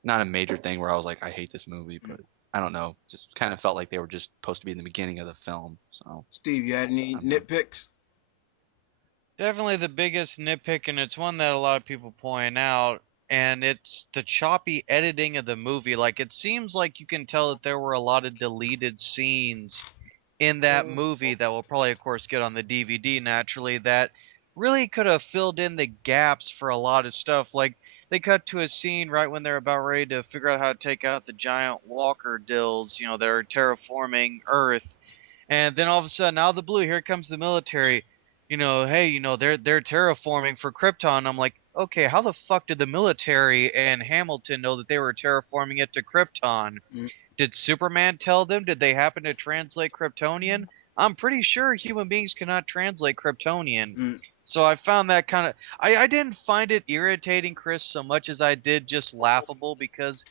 not a major thing where I was like, I hate this movie. But I don't know. Just kind of felt like they were just supposed to be in the beginning of the film. So Steve, you had any I don't know. nitpicks? Definitely the biggest nitpick, and it's one that a lot of people point out, and it's the choppy editing of the movie. Like, it seems like you can tell that there were a lot of deleted scenes in that movie that will probably, of course, get on the DVD naturally that really could have filled in the gaps for a lot of stuff. Like, they cut to a scene right when they're about ready to figure out how to take out the giant walker dills, that are terraforming Earth. And then all of a sudden, out of the blue, here comes the military. Hey, they're terraforming for Krypton. I'm like, okay, how the fuck did the military and Hamilton know that they were terraforming it to Krypton? Mm, Did Superman tell them? Did they happen to translate Kryptonian? I'm pretty sure human beings cannot translate Kryptonian. mm. So I found that kind of. I didn't find it irritating, Chris, so much as I did just laughable because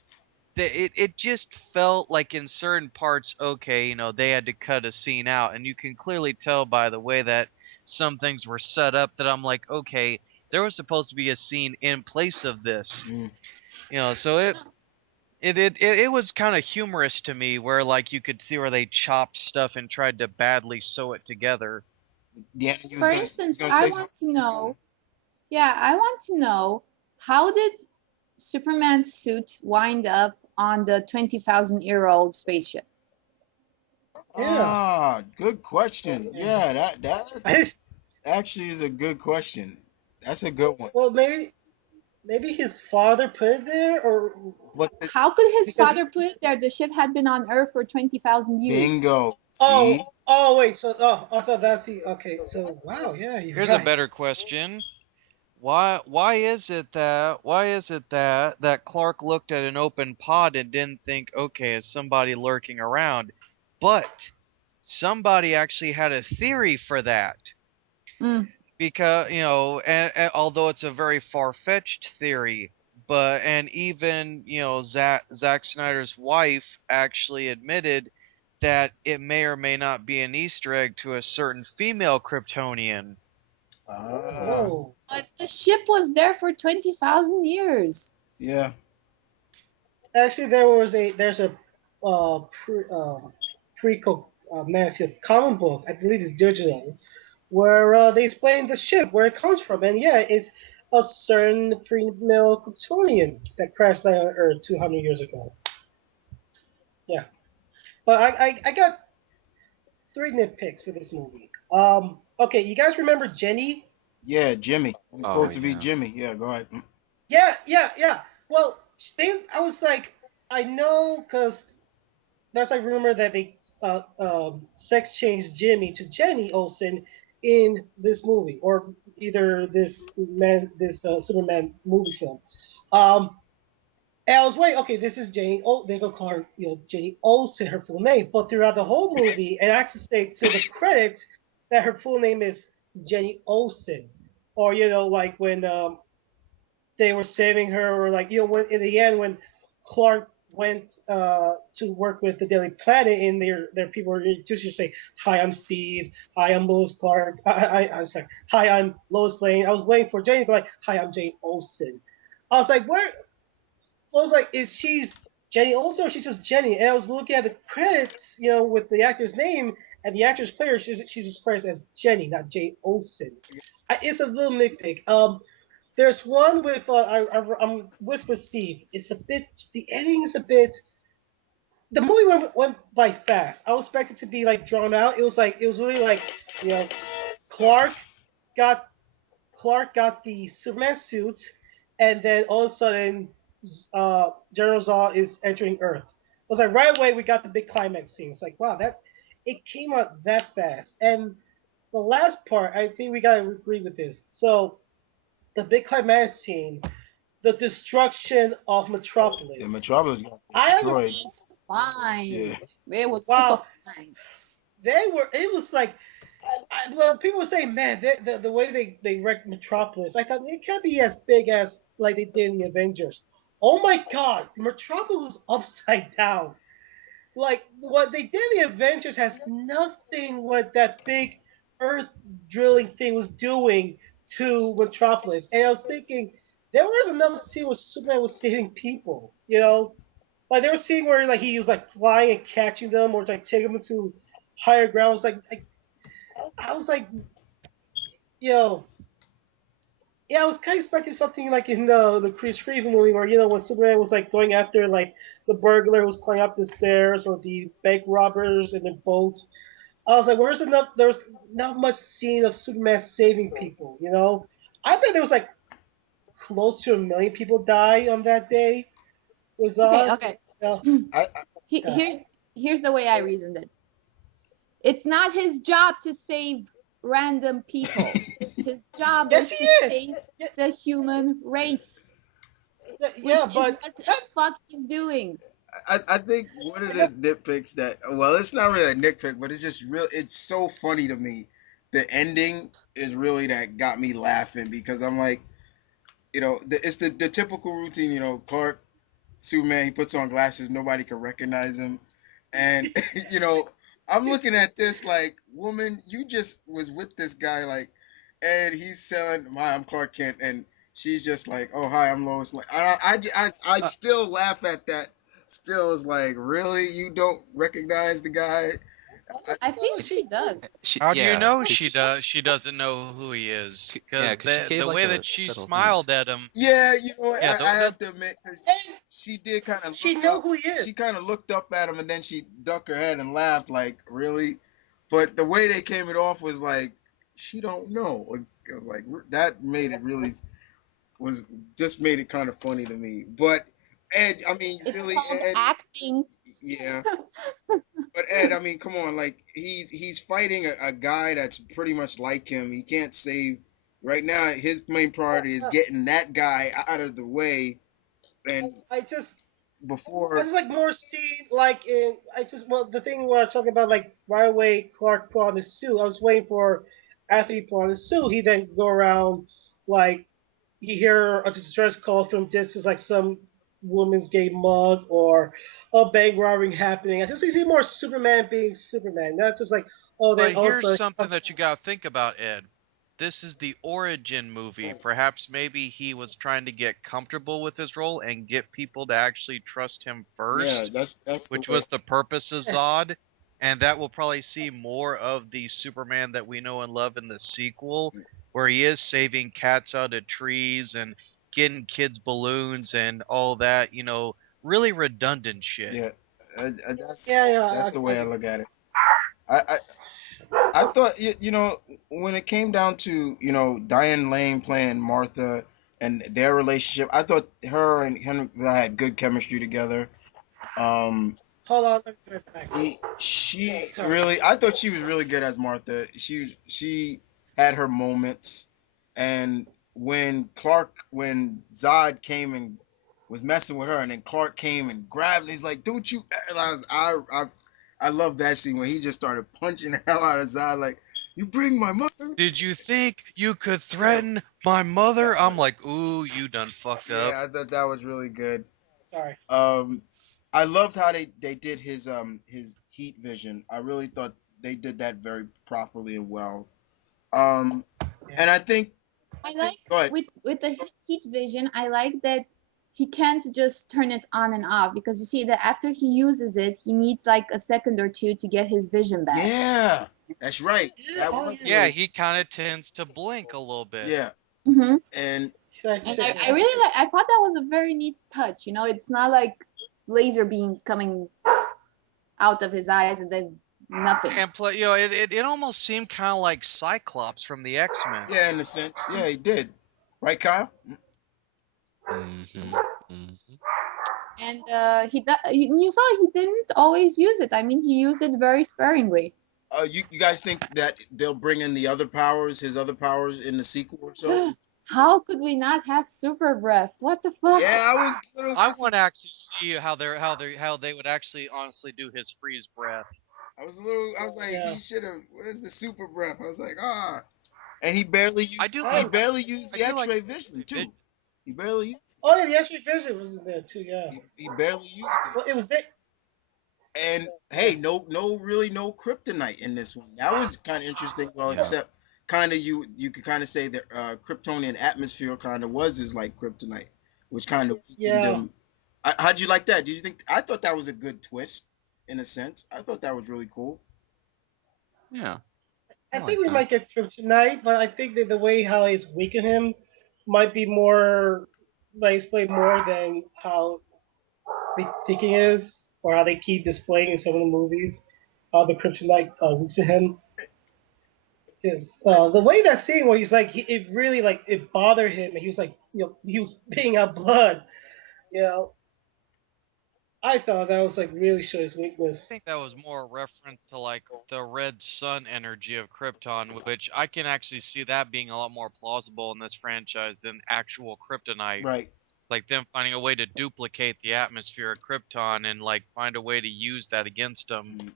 it just felt like in certain parts, okay, they had to cut a scene out, and you can clearly tell by the way that some things were set up that I'm like, okay, there was supposed to be a scene in place of this, Mm. so it was kind of humorous to me, where like you could see where they chopped stuff and tried to badly sew it together. Deanna, you For was instance, gonna I say want something? to know, yeah, I want to know how did Superman's suit wind up on the 20,000-year-old spaceship? Yeah. Good question. Yeah, that I actually is a good question. That's a good one. well maybe his father put it there or But How could his because father put it there? The ship had been on Earth for 20,000 years. bingo. See? oh wait, so I thought that's the okay, so wow, yeah, you're Here's a right. better question. Why is it that Clark looked at an open pod and didn't think, okay, is somebody lurking around? But somebody actually had a theory for that. Mm. Because, and although it's a very far-fetched theory, and even, Zack Snyder's wife actually admitted that it may or may not be an Easter egg to a certain female Kryptonian. Ah, Whoa. But the ship was there for 20,000 years. yeah. Actually, there's a prequel massive comic book. I believe it's digital, where they explain the ship where it comes from, and yeah, it's a certain female Kryptonian that crashed landed on Earth 200 years ago. Yeah, but I got three nitpicks for this movie. Okay, you guys remember Jenny? Yeah, Jimmy. It's Oh supposed to be yeah. Jimmy. Yeah, go ahead. Yeah. Well, I was like, I know, because there's like rumor that they sex changed Jimmy to Jenny Olsen in this movie, or either this Superman movie film. Um, and I was waiting. Okay, this is Jenny. Oh, they go call her, Jenny Olsen, her full name. But throughout the whole movie, and actually stay to the credits, that her full name is Jenny Olsen, or like when they were saving her, or like when in the end when Clark went to work with the Daily Planet, and their people were just say, "Hi, I'm Steve. Hi, I'm Lois Clark. I'm sorry. Hi, I'm Lois Lane." I was waiting for Jane to go like, "Hi, I'm Jane Olsen." I was like, "Where?" I was like, "Is she's Jenny Olsen or she's just Jenny?" And I was looking at the credits, with the actor's name and the actress player. She's just credited as Jenny, not Jane Olsen. It's a little nitpick. There's one with I'm with Steve. It's a bit the ending is a bit. The movie went by fast. I was expecting it to be like drawn out. It was really like Clark got Clark got the Superman suit, and then all of a sudden, General Zod is entering Earth. It was like right away we got the big climax scene. It's like wow, that it came out that fast. And the last part, I think we gotta agree with this. So the big climax scene, the destruction of The Metropolis. Metropolis got I have a destroyed. It's fine. Yeah. It was super wow. fine. They were. It was like well, people were saying, man, the way they wrecked Metropolis, I thought it can't be as big as like they did in the Avengers. Oh my God, Metropolis was upside down. Like what they did in the Avengers has nothing what that big Earth drilling thing was doing to Metropolis. And I was thinking there was another scene where Superman was saving people. You know, like there was a scene where like he was like flying and catching them, or like taking them to higher ground. I was like, yo, yeah, I was kind of expecting something like in the Chris Reeve movie, where when Superman was like going after like the burglar who was climbing up the stairs, or the bank robbers in the boat. I was like, where's enough? There's not much scene of Superman saving people. I bet there was like close to 1 million people die on that day. Was Okay, Zod? okay. Yeah, I yeah. Here's the way I reasoned it. It's not his job to save random people. His job Yes, is he to is. save Yeah, the human race, yeah, which is but what the that, fuck he's doing. I think one of I the guess, nitpicks that, well, it's not really a nitpick, but it's just real. It's so funny to me. The ending is really that got me laughing because I'm like, it's the typical routine. Clark, Superman, he puts on glasses, nobody can recognize him, and you know, I'm looking at this like, woman, you just was with this guy like, and he's saying, "Hi, I'm Clark Kent," and she's just like, "Oh, hi, I'm Lois." Like, I Uh, still laugh at that. Still is like, really, you don't recognize the guy? I, I no, think she she does. how do you Yeah, know she does? She doesn't know who he is yeah, because because she gave the like way a that she subtle hint. smiled at him. Yeah, Yeah, I have to admit, because and she did kind of she look know up. who he is. She kind of looked up at him, and then she ducked her head and laughed, like, really? But the way they came it off was like, she don't know. Like, it was like, that made it really, was just made it kind of funny to me. But Ed, I mean, It's really, called Ed, acting. yeah. But Ed, I mean, come on, like, he's fighting a guy that's pretty much like him. He can't save. Right now, his main priority is Uh, getting that guy out of the way, and I just I before, just like more see like in I just well the thing where I was talking about like right away Clark put on his suit. I was waiting for after he put on his suit, he then go around like you hear a distress call from distance, like some woman's gay mug or a bank robbery happening. I just see more Superman being Superman. Not just like oh then But here's also something that you gotta think about, Ed. This is the origin movie. Perhaps maybe he was trying to get comfortable with his role and get people to actually trust him yeah, first, that's the which way. was the purpose of Zod. And that will probably see more of the Superman that we know and love in the sequel, where he is saving cats out of trees and getting kids balloons and all that, really redundant shit. Yeah, that's yeah yeah the I way I agree. look at it. I I, I thought when it came down to Diane Lane playing Martha and their relationship, I thought her and Henry had good chemistry together. Um, Hold on, let me be right back. she Sorry. really, I thought she was really good as Martha. She had her moments, and when Zod came and was messing with her, and then Clark came and grabbed, and he's like, "Don't you?" And I love that scene when he just started punching the hell out of Zod, like, "You bring my mustard?" Did you think you could Yeah, threaten my yeah, mother? I'm like, ooh, you done fucked up. yeah. I thought that was really good. Sorry. Um, I loved how they did his heat vision. I really thought they did that very properly and well. Um, Yeah. and I think, I like go ahead. with the heat vision. I like that he can't just turn it on and off because you see that after he uses it, he needs like a second or two to get his vision back. Yeah, that's right. Yeah. That Oh was yeah. Yeah, really, he kind of tends to blink a little bit. yeah. Hmm. And Should I And say I yeah? really like. I thought that was a very neat touch. It's not like laser beams coming out of his eyes and then Nothing. And play, you know, it almost seemed kind of like Cyclops from the X-Men. Yeah, in a sense. Yeah, he did. Right, Kyle? Mm-hmm. Mm-hmm. And you saw he didn't always use it. I mean, he used it very sparingly. You guys think that they'll bring in the other powers, his other powers, in the sequel or so? How could we not have super breath? What the fuck? Yeah, I was a little I dis- want to actually see how they would actually honestly do his freeze breath. I was like, Yeah. he should have. Where's the super breath? I was like, ah. And he barely I used. do He like barely used I the do like X-ray vision X-ray vision. too. He barely used. Oh yeah, the X-ray vision was in there too. Yeah. He barely used it. Well, it was there. And hey, Yeah. no kryptonite in this one. That was kind of interesting. Well, Yeah. except kind of you could kind of say that Kryptonian atmosphere kind of was his like kryptonite, which kind of weakened Yeah. him. How'd you like that? Did you think? I thought that was a good twist in a sense. I thought that was really cool. Yeah. I I like think we that. might get Kryptonite, but I think that the way how it's weakened him might be more, might explain more than how big thinking is, or how they keep displaying in some of the movies how the Kryptonite weakens him. Because the way that scene where he's like, it really like it bothered him, and he was like, he was spitting out blood. You know, I thought that was like really show his I weakness. think that was more a reference to like the red sun energy of Krypton, which I can actually see that being a lot more plausible in this franchise than actual kryptonite. Right. Like them finding a way to duplicate the atmosphere of Krypton and like find a way to use that against them. Mm.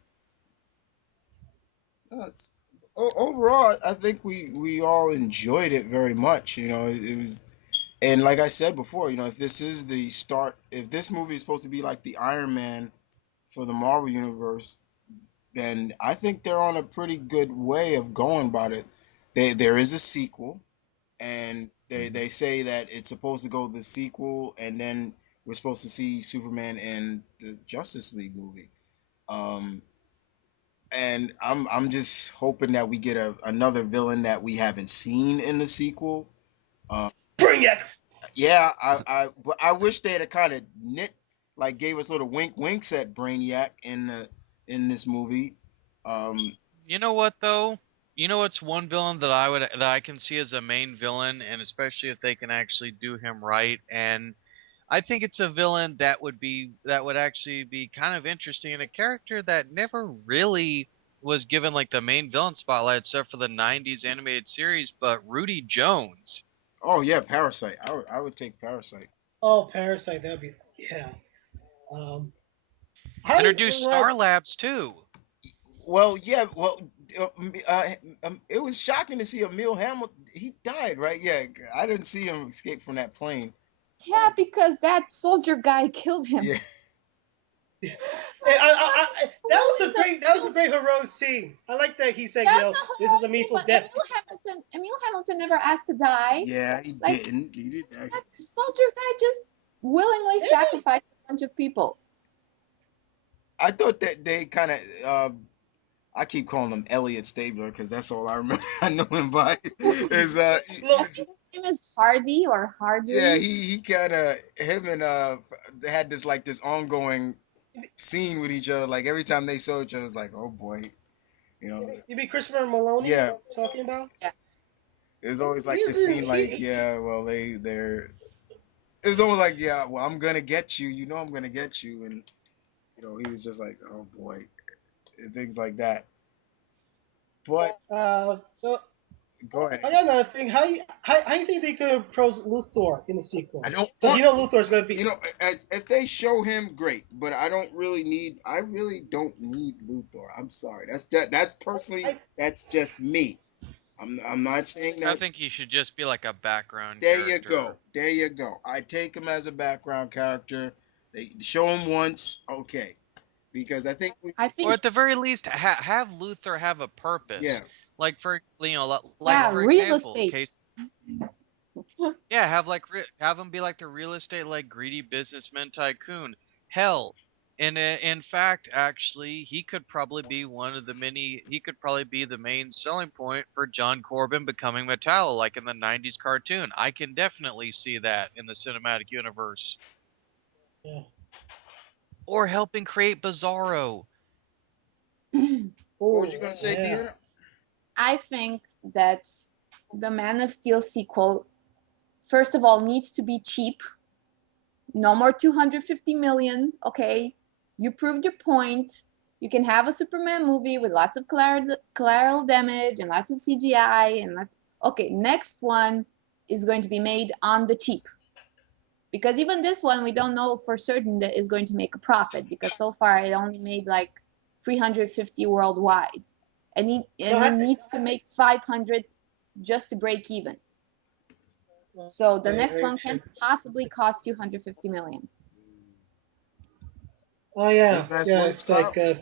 That's, overall, I think we all enjoyed it very much. You know, it was, and like I said before, you know, if this is the start, if this movie is supposed to be like the Iron Man for the Marvel universe, then I think they're on a pretty good way of going about it. There is a sequel, and they say that it's supposed to go the sequel, and then we're supposed to see Superman in the Justice League movie. Um, and I'm just hoping that we get another villain that we haven't seen in the sequel. Uh, Brainiac. yeah, but I wish they'd have kind of like gave us little winks at Brainiac in this movie. Um, You know what though? You know what's one villain that I can see as a main villain, and especially if they can actually do him right, and I think it's a villain that would actually be kind of interesting, and a character that never really was given like the main villain spotlight except for the '90s animated series, but Rudy Jones. oh yeah, Parasite. I would take Parasite. Oh, Parasite. That'd be yeah. Um, I Introduced Star well, Labs too. Well, yeah, well, it was shocking to see Emil Hamilton. He died, right? Yeah, I didn't see him escape from that plane. Yeah, because that soldier guy killed him. Yeah, that was a Killed great him. heroic scene. I like that he said, That's a this is a heroic scene, meaningful but death. Emil Hamilton never asked to die. yeah, he Like didn't. He did actually. that soldier guy just willingly Yeah. sacrificed a bunch of people. I thought that they kind of. I keep calling him Elliot Stabler because that's all I remember. I know him by. Is I think his name is Hardy or yeah, Hardly. he kind of him and they had this like this ongoing scene with each other. Like every time they saw each other, it's like, oh boy, you know. You mean Christopher Maloney Yeah, talking about? Yeah. there's always like He's this in, scene like, yeah, well they're. It's almost like, yeah, well I'm gonna get you. You know I'm gonna get you, and you know he was just like, oh boy, and things like that. But so go ahead. I got another thing. How you think they could approach Luthor in the I sequel? don't Because want, Luthor's gonna be. you know, if they show him, great. But I don't really need. I really don't need Luthor. I'm sorry. That's personally. I That's just me. I'm not saying I that. think he should just be like a background There you character. go. There you go. I take him as a background character. They show him once, okay. Because I think we, I Or think at the very least, have Luther have a purpose. yeah, Like for like yeah, for real example, estate. case yeah, have like have him be like the real estate like greedy businessman tycoon. Hell, in fact, actually, he could probably be one of the many. He could probably be the main selling point for John Corbin becoming Metallo, like in the '90s cartoon. I can definitely see that in the cinematic universe, Yeah. or helping create Bizarro. What was Oh you gonna say, yeah. Deanna? I think that the Man of Steel sequel, first of all, needs to be cheap. No more 250 million. Okay, you proved your point. You can have a Superman movie with lots of collateral damage and lots of CGI and lots. Okay, next one is going to be made on the cheap, because even this one we don't know for certain that is going to make a profit, because so far it only made like 350 worldwide, and No, it needs to make 500 just to break even. So the very next very one can true. possibly cost 250 million. Oh Any yeah, last yeah. words, It's like Kyle?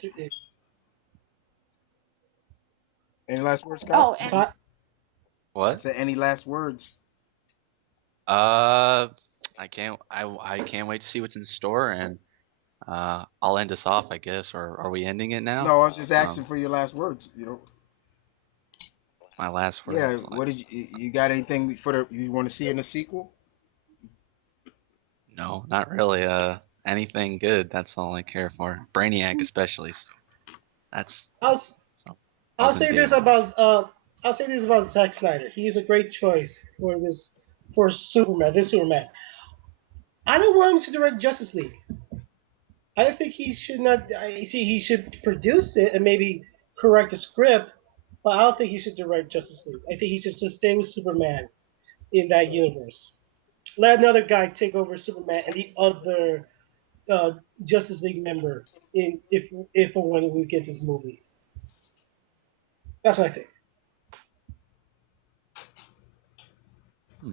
Any last words, Kyle? Oh, and Ca- I What? said any last words. Uh, I can't wait to see what's in store, and I'll end us off, I guess. Or are we ending it now? No, I was just asking Um, for your last words. You know. my last words. Yeah. What did you got? Anything for the you want to see in the sequel? No, not really. Anything good. That's all I care for. Brainiac, especially. So that's I'll so. I'll Open say the this about Zack Snyder. He's a great choice for this for Superman. This Superman. I don't want him to direct Justice League. I don't think he should not. I see he should produce it and maybe correct the script, but I don't think he should direct Justice League. I think he should just stay with Superman in that universe. Let another guy take over Superman and the other uh, Justice League member in if or when we get this movie. That's what I think. Hmm.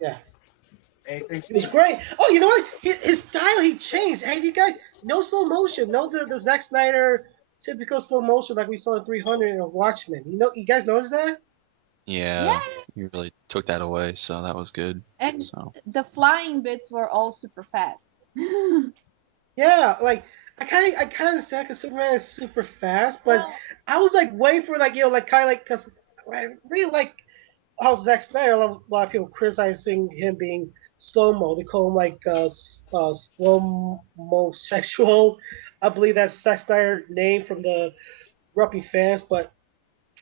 Yeah. Anything, It was Steve? great. Oh, you know what? His style he changed. Hey, you guys, no slow motion, no the Zack Snyder typical slow motion like we saw in 300 and Watchmen. You guys notice that? Yeah, yeah, you really took that away, so that was good. and So the flying bits were all super fast. Yeah, like I kind of understand because Superman is super fast, but Well, I was like waiting for like like kind of like because I really like how Zack Snyder. A lot of people criticizing him being slow mo. They call him like slow mo sexual. I believe that's Zack Snyder name from the grumpy fans, but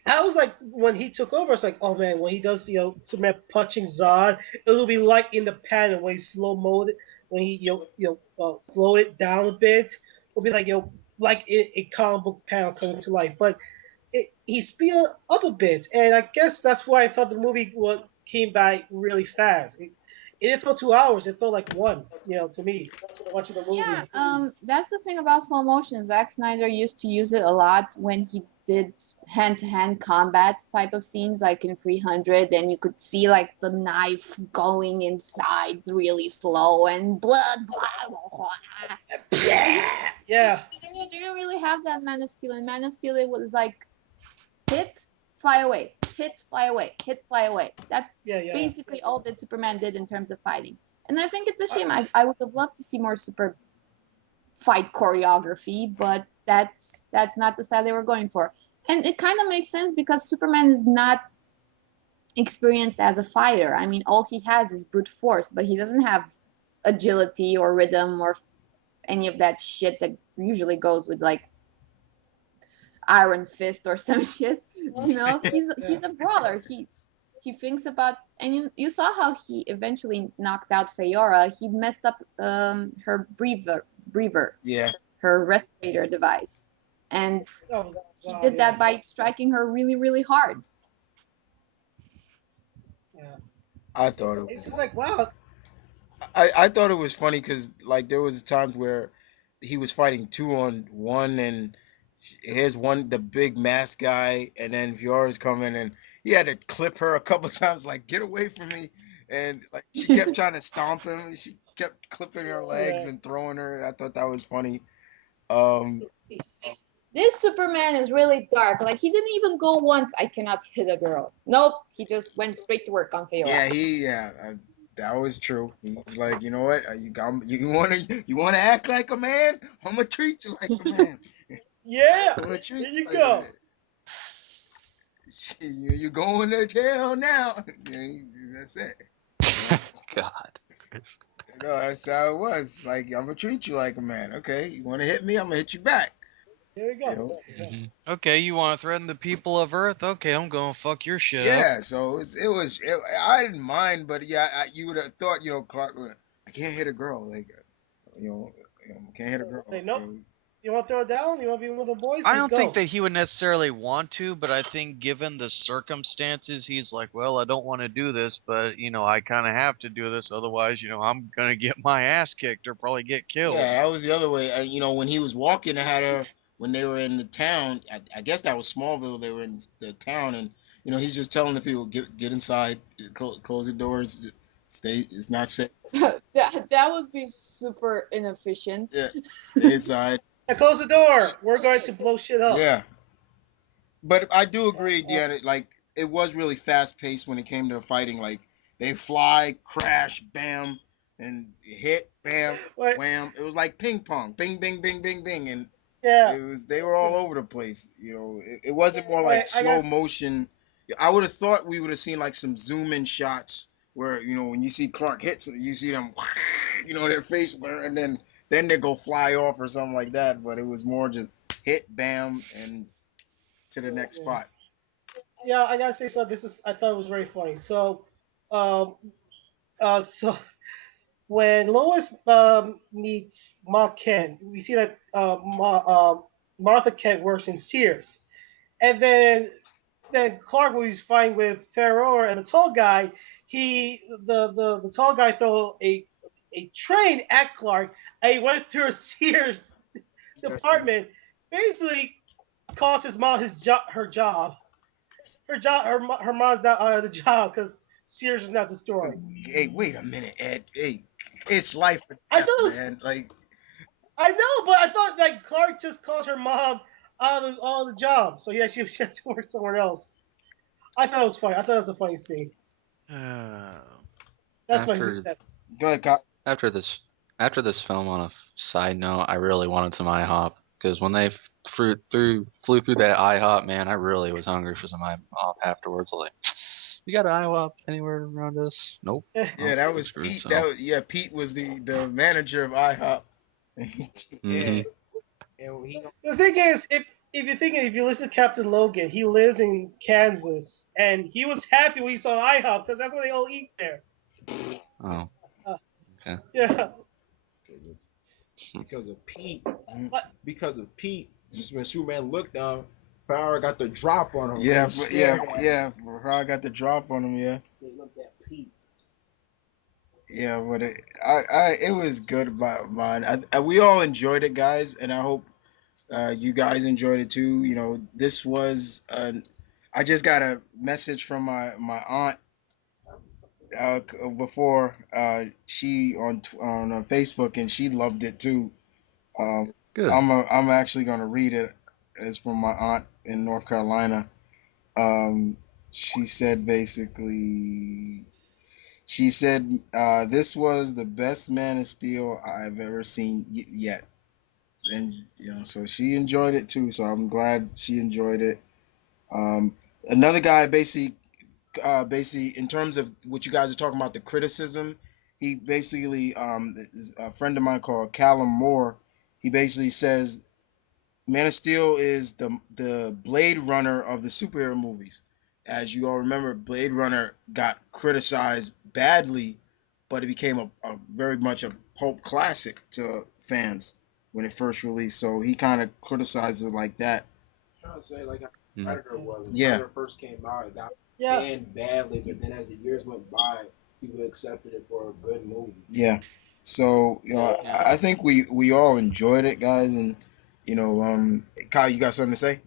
I was like, when he took over, it's like, oh man, when he does, Superman punching Zod, it will be like in the panel when he slow mode, when he, slowed it down a bit. It'll be like, like a comic book panel coming to life. But he speed up a bit, and I guess that's why I thought the movie came by really fast. It didn't feel 2 hours; it felt like one. To me, watching the yeah, movie. that's the thing about slow motion. Zack Snyder used to use it a lot when he did hand-to-hand combat type of scenes, like in 300, and you could see like the knife going inside really slow and blood, blah, blah, blah. But Yeah, yeah, you didn't really have that Man of Steel. In Man of Steel, it was like hit, fly away, hit, fly away, hit, fly away. That's yeah, yeah. basically all that Superman did in terms of fighting. And I think it's a I, shame. I would have loved to see more super fight choreography, but that's not the style they were going for. And it kind of makes sense because Superman is not experienced as a fighter. I mean, all he has is brute force, but he doesn't have agility or rhythm or any of that shit that usually goes with like Iron Fist or some shit. He's a brawler. He thinks about, and you saw how he eventually knocked out Feora. He messed up her breather, Yeah. her respirator device, and that was he wow, did yeah, that by striking her really really hard. yeah. I thought it It's was. like wow, I thought it was funny because like there was times where he was fighting 2-on-1 and here's one the big mask guy and then Viora's coming and he had to clip her a couple times like get away from me and like she kept trying to stomp him and she kept clipping her legs yeah. and throwing her. I thought that was funny. Um This Superman is really dark. Like he didn't even go once. I cannot hit a girl. Nope. He just went straight to work on Feora. that was true. He was like, you know what? You want to act like a man? I'm gonna treat you like a man. Yeah, I'm gonna treat there you you like a go. man. You going to jail now? That's it. God. That's how it was. Like I'm gonna treat you like a man. Okay, you want to hit me? I'm gonna hit you back. There you go. You know? Okay, you want to threaten the people of Earth? Okay, I'm gonna fuck your shit up. Yeah, so I didn't mind, but yeah, you would have thought, Clark, I can't hit a girl, like, you know, can't hit a girl. Say no. You want to throw it down? You want to be one of the boys? I Let's don't think go. that he would necessarily want to, but I think given the circumstances, he's like, well, I don't want to do this, but I kind of have to do this, otherwise, I'm gonna get my ass kicked or probably get killed. Yeah, that was the other way. When he was walking, when they were in the town. I guess that was Smallville. They were in the town, and he's just telling the people, get inside, close the doors, stay. It's not safe. that would be super inefficient. Yeah, stay inside. Now close the door. We're going to blow shit up. Yeah, but I do agree, Deanna. Like, it was really fast paced when it came to fighting. Like, they fly, crash, bam, and hit, bam, Wait, wham. It was like ping pong, bing, bing, bing, bing, bing, and yeah. they were all over the place. It wasn't more like Wait, I slow got. motion. I would have thought we would have seen like some zoom in shots where when you see Clark hits, you see them, their face, and then they go fly off or something like that. But it was more just hit, bam, and to the next Yeah. spot. Yeah, I gotta say something. I thought it was very funny. Um, so when Lois meets Ma Kent, we see that Martha Kent works in Sears, and then Clark, when he's fighting with Ferrer and the tall guy, the tall guy throw a train at Clark, and he went through Sears department, basically cost his mom her mom's not out of the job because Sears is not destroyed. Hey, wait a minute, Ed. Hey, it's life or I death, thought it was, man. Like, I know, but I thought that Clark just calls her mom out of the job, so yeah, she had to work somewhere else. I thought it was funny. I thought it was a funny scene. That's my After that's go ahead, Kyle. after this after this film, on a side note, I really wanted some IHOP because when they flew through that IHOP, man, I really was hungry for some IHOP afterwards. Like, you got an IHOP anywhere around us? Nope. Yeah, Oh, that we're was screwed. Pete. So, Pete was the manager of IHOP. hmm Yeah, and he the thing is, if you listen to Captain Logan, he lives in Kansas, and he was happy when he saw IHOP because that's where they all eat there. oh, Uh, okay. yeah, because of Pete. Mhm. but Because of Pete, just when Superman looked down, Power got the drop on him. Yeah, He stared at him. I got the drop on him. Yeah, They looked at Pete. yeah, but it was good by mine. We all enjoyed it, guys, and I hope you guys enjoyed it too. This was. I just got a message from my aunt before she on Facebook, and she loved it too. Um, Good. I'm actually gonna read it. It's from my aunt in North Carolina. Um, she said basically, she said this was the best Man of Steel I've ever seen yet, and so she enjoyed it too. So I'm glad she enjoyed it. Um, Another guy basically in terms of what you guys are talking about, the criticism, he basically is a friend of mine called Callum Moore. He basically says Man of Steel is the Blade Runner of the superhero movies. As you all remember, Blade Runner got criticized badly, but it became a very much a pulp classic to fans when it first released. So he kind of criticized it like that. I'm trying to say like how Mm. Predator was. When Yeah. Predator first came out, it got yeah, banned badly, but then as the years went by, people accepted it for a good movie. Yeah. So Yeah. I think we all enjoyed it, guys, and Kyle, you got something to say?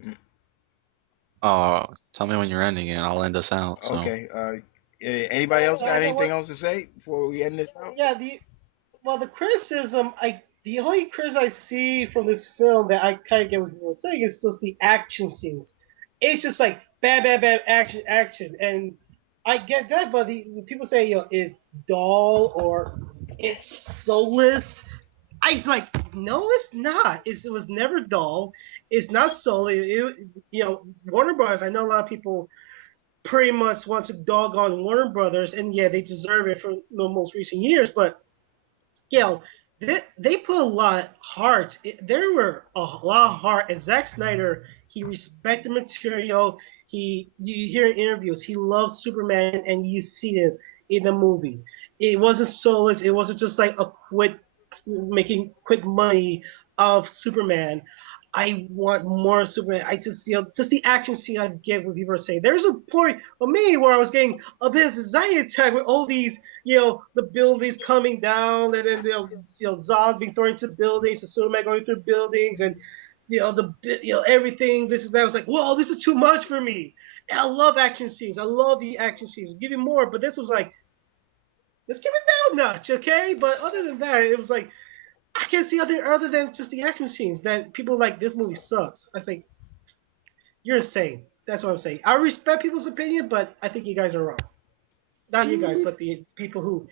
Oh, tell me when you're ending it. I'll end us out. So, Okay. Anybody else got I know anything what. else to say before we end this out? Yeah, the criticism the only criticism I see from this film that I kind of get what people are saying is just the action scenes. It's just like bam, bam, bam, action, action, and I get that, but the people say it's dull or it's soulless. I like no, it's not. It was never dull. It's not soulless. Warner Brothers. I know a lot of people pretty much want to dog on Warner Brothers, and yeah, they deserve it for the most recent years, but you know they put a lot of heart. There were a lot of heart, and Zack Snyder, he respected material. You hear in interviews, he loves Superman, and you see it in the movie. It wasn't soulless. It wasn't just like a quick making quick money of Superman. I want more Superman. I just just the action scene I get what people are saying. There's a point for me where I was getting a bit of anxiety attack with all these the buildings coming down, and then Zod being thrown into buildings, and Superman going through buildings, and everything. This is that. I was like, whoa, this is too much for me. And I love action scenes. I love the action scenes. Give me more, but this was like, let's give it down a notch, okay? But other than that, it was like I can't see other than just the action scenes that people like this movie sucks. I say you're insane. That's what I'm saying. I respect people's opinion, but I think you guys are wrong. Not you guys, but the people who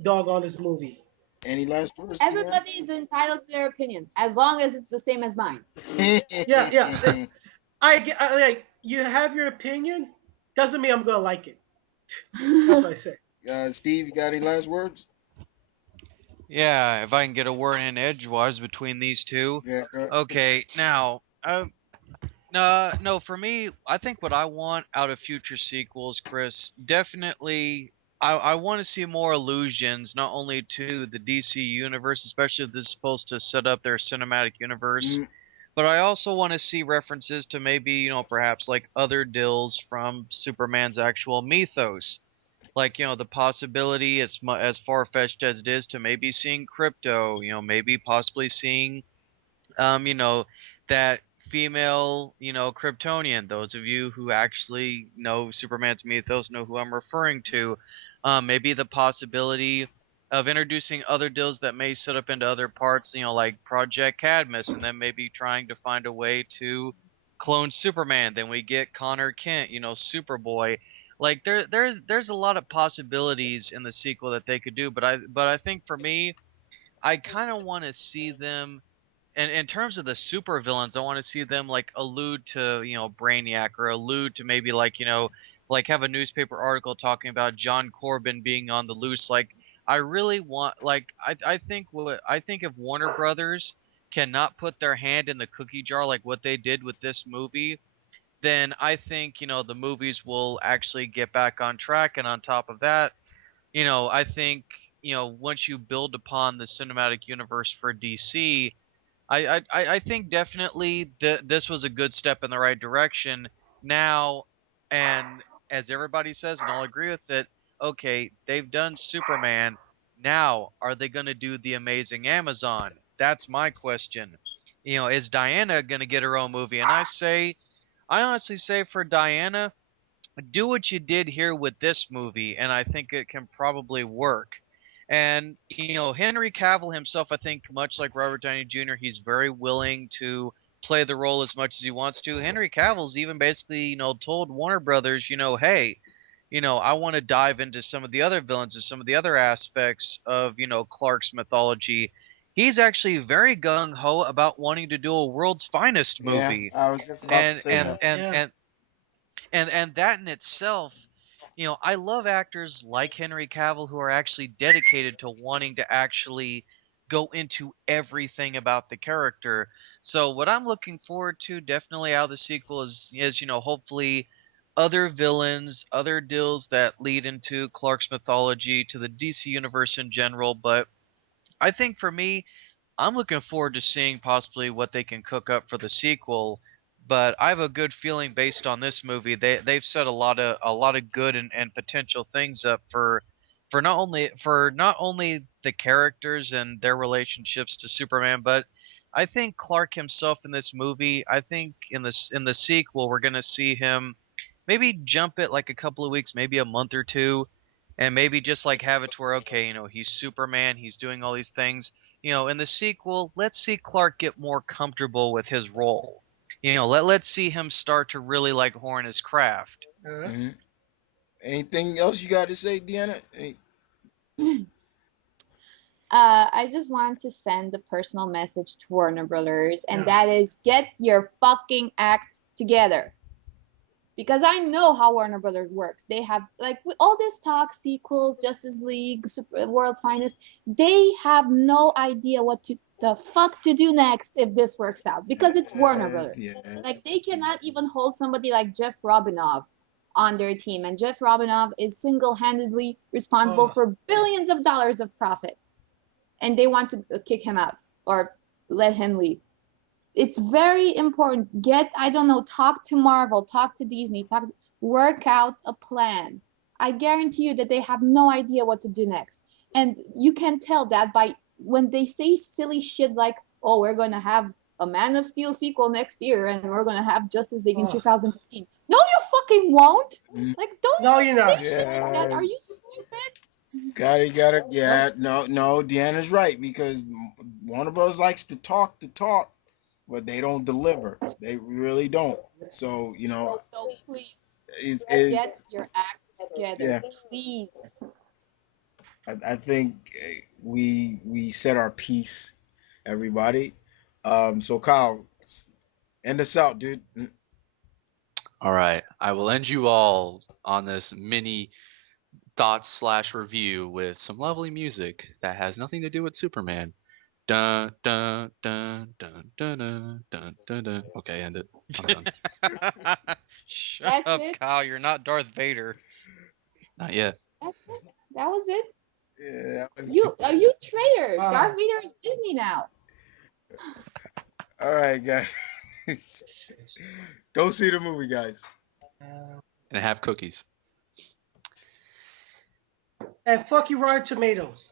dog on this movie. Any last words, Everybody is entitled to their opinion as long as it's the same as mine. Yeah, yeah. I like you have your opinion. Doesn't mean I'm gonna like it. That's what I say. Steve, you got any last words? Yeah, if I can get a word in edgewise between these two. Yeah, Okay, now, no, for me, I think what I want out of future sequels, Chris, definitely, I want to see more allusions, not only to the DC universe, especially if this is supposed to set up their cinematic universe, but I also want to see references to maybe, perhaps like other deals from Superman's actual mythos. Like, the possibility, as far-fetched as it is, to maybe seeing crypto, maybe possibly seeing you know, that female, Kryptonian. Those of you who actually know Superman's mythos know who I'm referring to. Maybe the possibility of introducing other deals that may set up into other parts, like Project Cadmus, and then maybe trying to find a way to clone Superman. Then we get Connor Kent, Superboy. Like there's a lot of possibilities in the sequel that they could do, but I think for me, I kind of want to see them, and in terms of the super villains, I want to see them like allude to Brainiac, or allude to maybe like like have a newspaper article talking about John Corbin being on the loose. Like I really want, like I think if Warner Brothers cannot put their hand in the cookie jar like what they did with this movie, then I think the movies will actually get back on track. And on top of that, I think once you build upon the cinematic universe for DC, I think definitely this was a good step in the right direction. Now, and as everybody says, and I'll agree with it, okay, they've done Superman. Now, are they going to do the Amazing Amazon? That's my question. Is Diana going to get her own movie? And I honestly say for Diana, do what you did here with this movie, and I think it can probably work. And Henry Cavill himself, I think, much like Robert Downey Jr., he's very willing to play the role as much as he wants to. Henry Cavill's even basically, told Warner Brothers, hey, I want to dive into some of the other villains and some of the other aspects of, Clark's mythology. He's actually very gung ho about wanting to do a World's Finest Yeah, movie, I was just about to and say and that. and Yeah. and and that in itself, I love actors like Henry Cavill who are actually dedicated to wanting to actually go into everything about the character. So what I'm looking forward to definitely out of the sequel is hopefully other villains, other deals that lead into Clark's mythology, to the DC universe in general. But I think for me, I'm looking forward to seeing possibly what they can cook up for the sequel. But I have a good feeling based on this movie. They've set a lot of good and potential things up for not only the characters and their relationships to Superman, but I think Clark himself in this movie. I think in the sequel we're gonna see him maybe jump it like a couple of weeks, maybe a month or two, and maybe just like have it to where, okay, he's Superman, he's doing all these things. In the sequel, let's see Clark get more comfortable with his role. Let's see him start to really like horn his craft. Hmm. Anything else you got to say, Deanna? I just want to send a personal message to Warner Brothers, and Yeah. that is get your fucking act together. because I know how Warner Brothers works. They have like with all this talk, sequels, Justice League, World's Finest. They have no idea what to the fuck to do next if this works out because it's Warner Yes, Brothers. yeah. Like they cannot even hold somebody like Jeff Robinov on their team, and Jeff Robinov is single-handedly responsible Oh, for billions of dollars of profit, and they want to kick him out or let him leave. It's very important. Get, I don't know, talk to Marvel, talk to Disney, work out a plan. I guarantee you that they have no idea what to do next. And you can tell that by when they say silly shit like, oh, we're going to have a Man of Steel sequel next year and we're going to have Justice League in oh. 2015. No, you fucking won't. Mm, Like, don't No, even you're say not. shit like that. yeah, Are you stupid? got it. No. Yeah, no, Deanna's right because Warner Bros. Likes to talk, but they don't deliver. They really don't. So So please is get your act together. yeah. Please. I think we set our piece, everybody. So Kyle, end us out, dude. All right, I will end you all on this mini thoughts slash review with some lovely music that has nothing to do with Superman. Dun dun dun dun dun dun dun dun. Dun. Okay, end it. I'm done. Shut That's up, it. Kyle. You're not Darth Vader. Not yet. That's it. That was it. Yeah, that was You traitor. Darth Wow. Vader is Disney now. all right, guys. Go see the movie, guys. And have cookies. And fuck you, Rotten Tomatoes.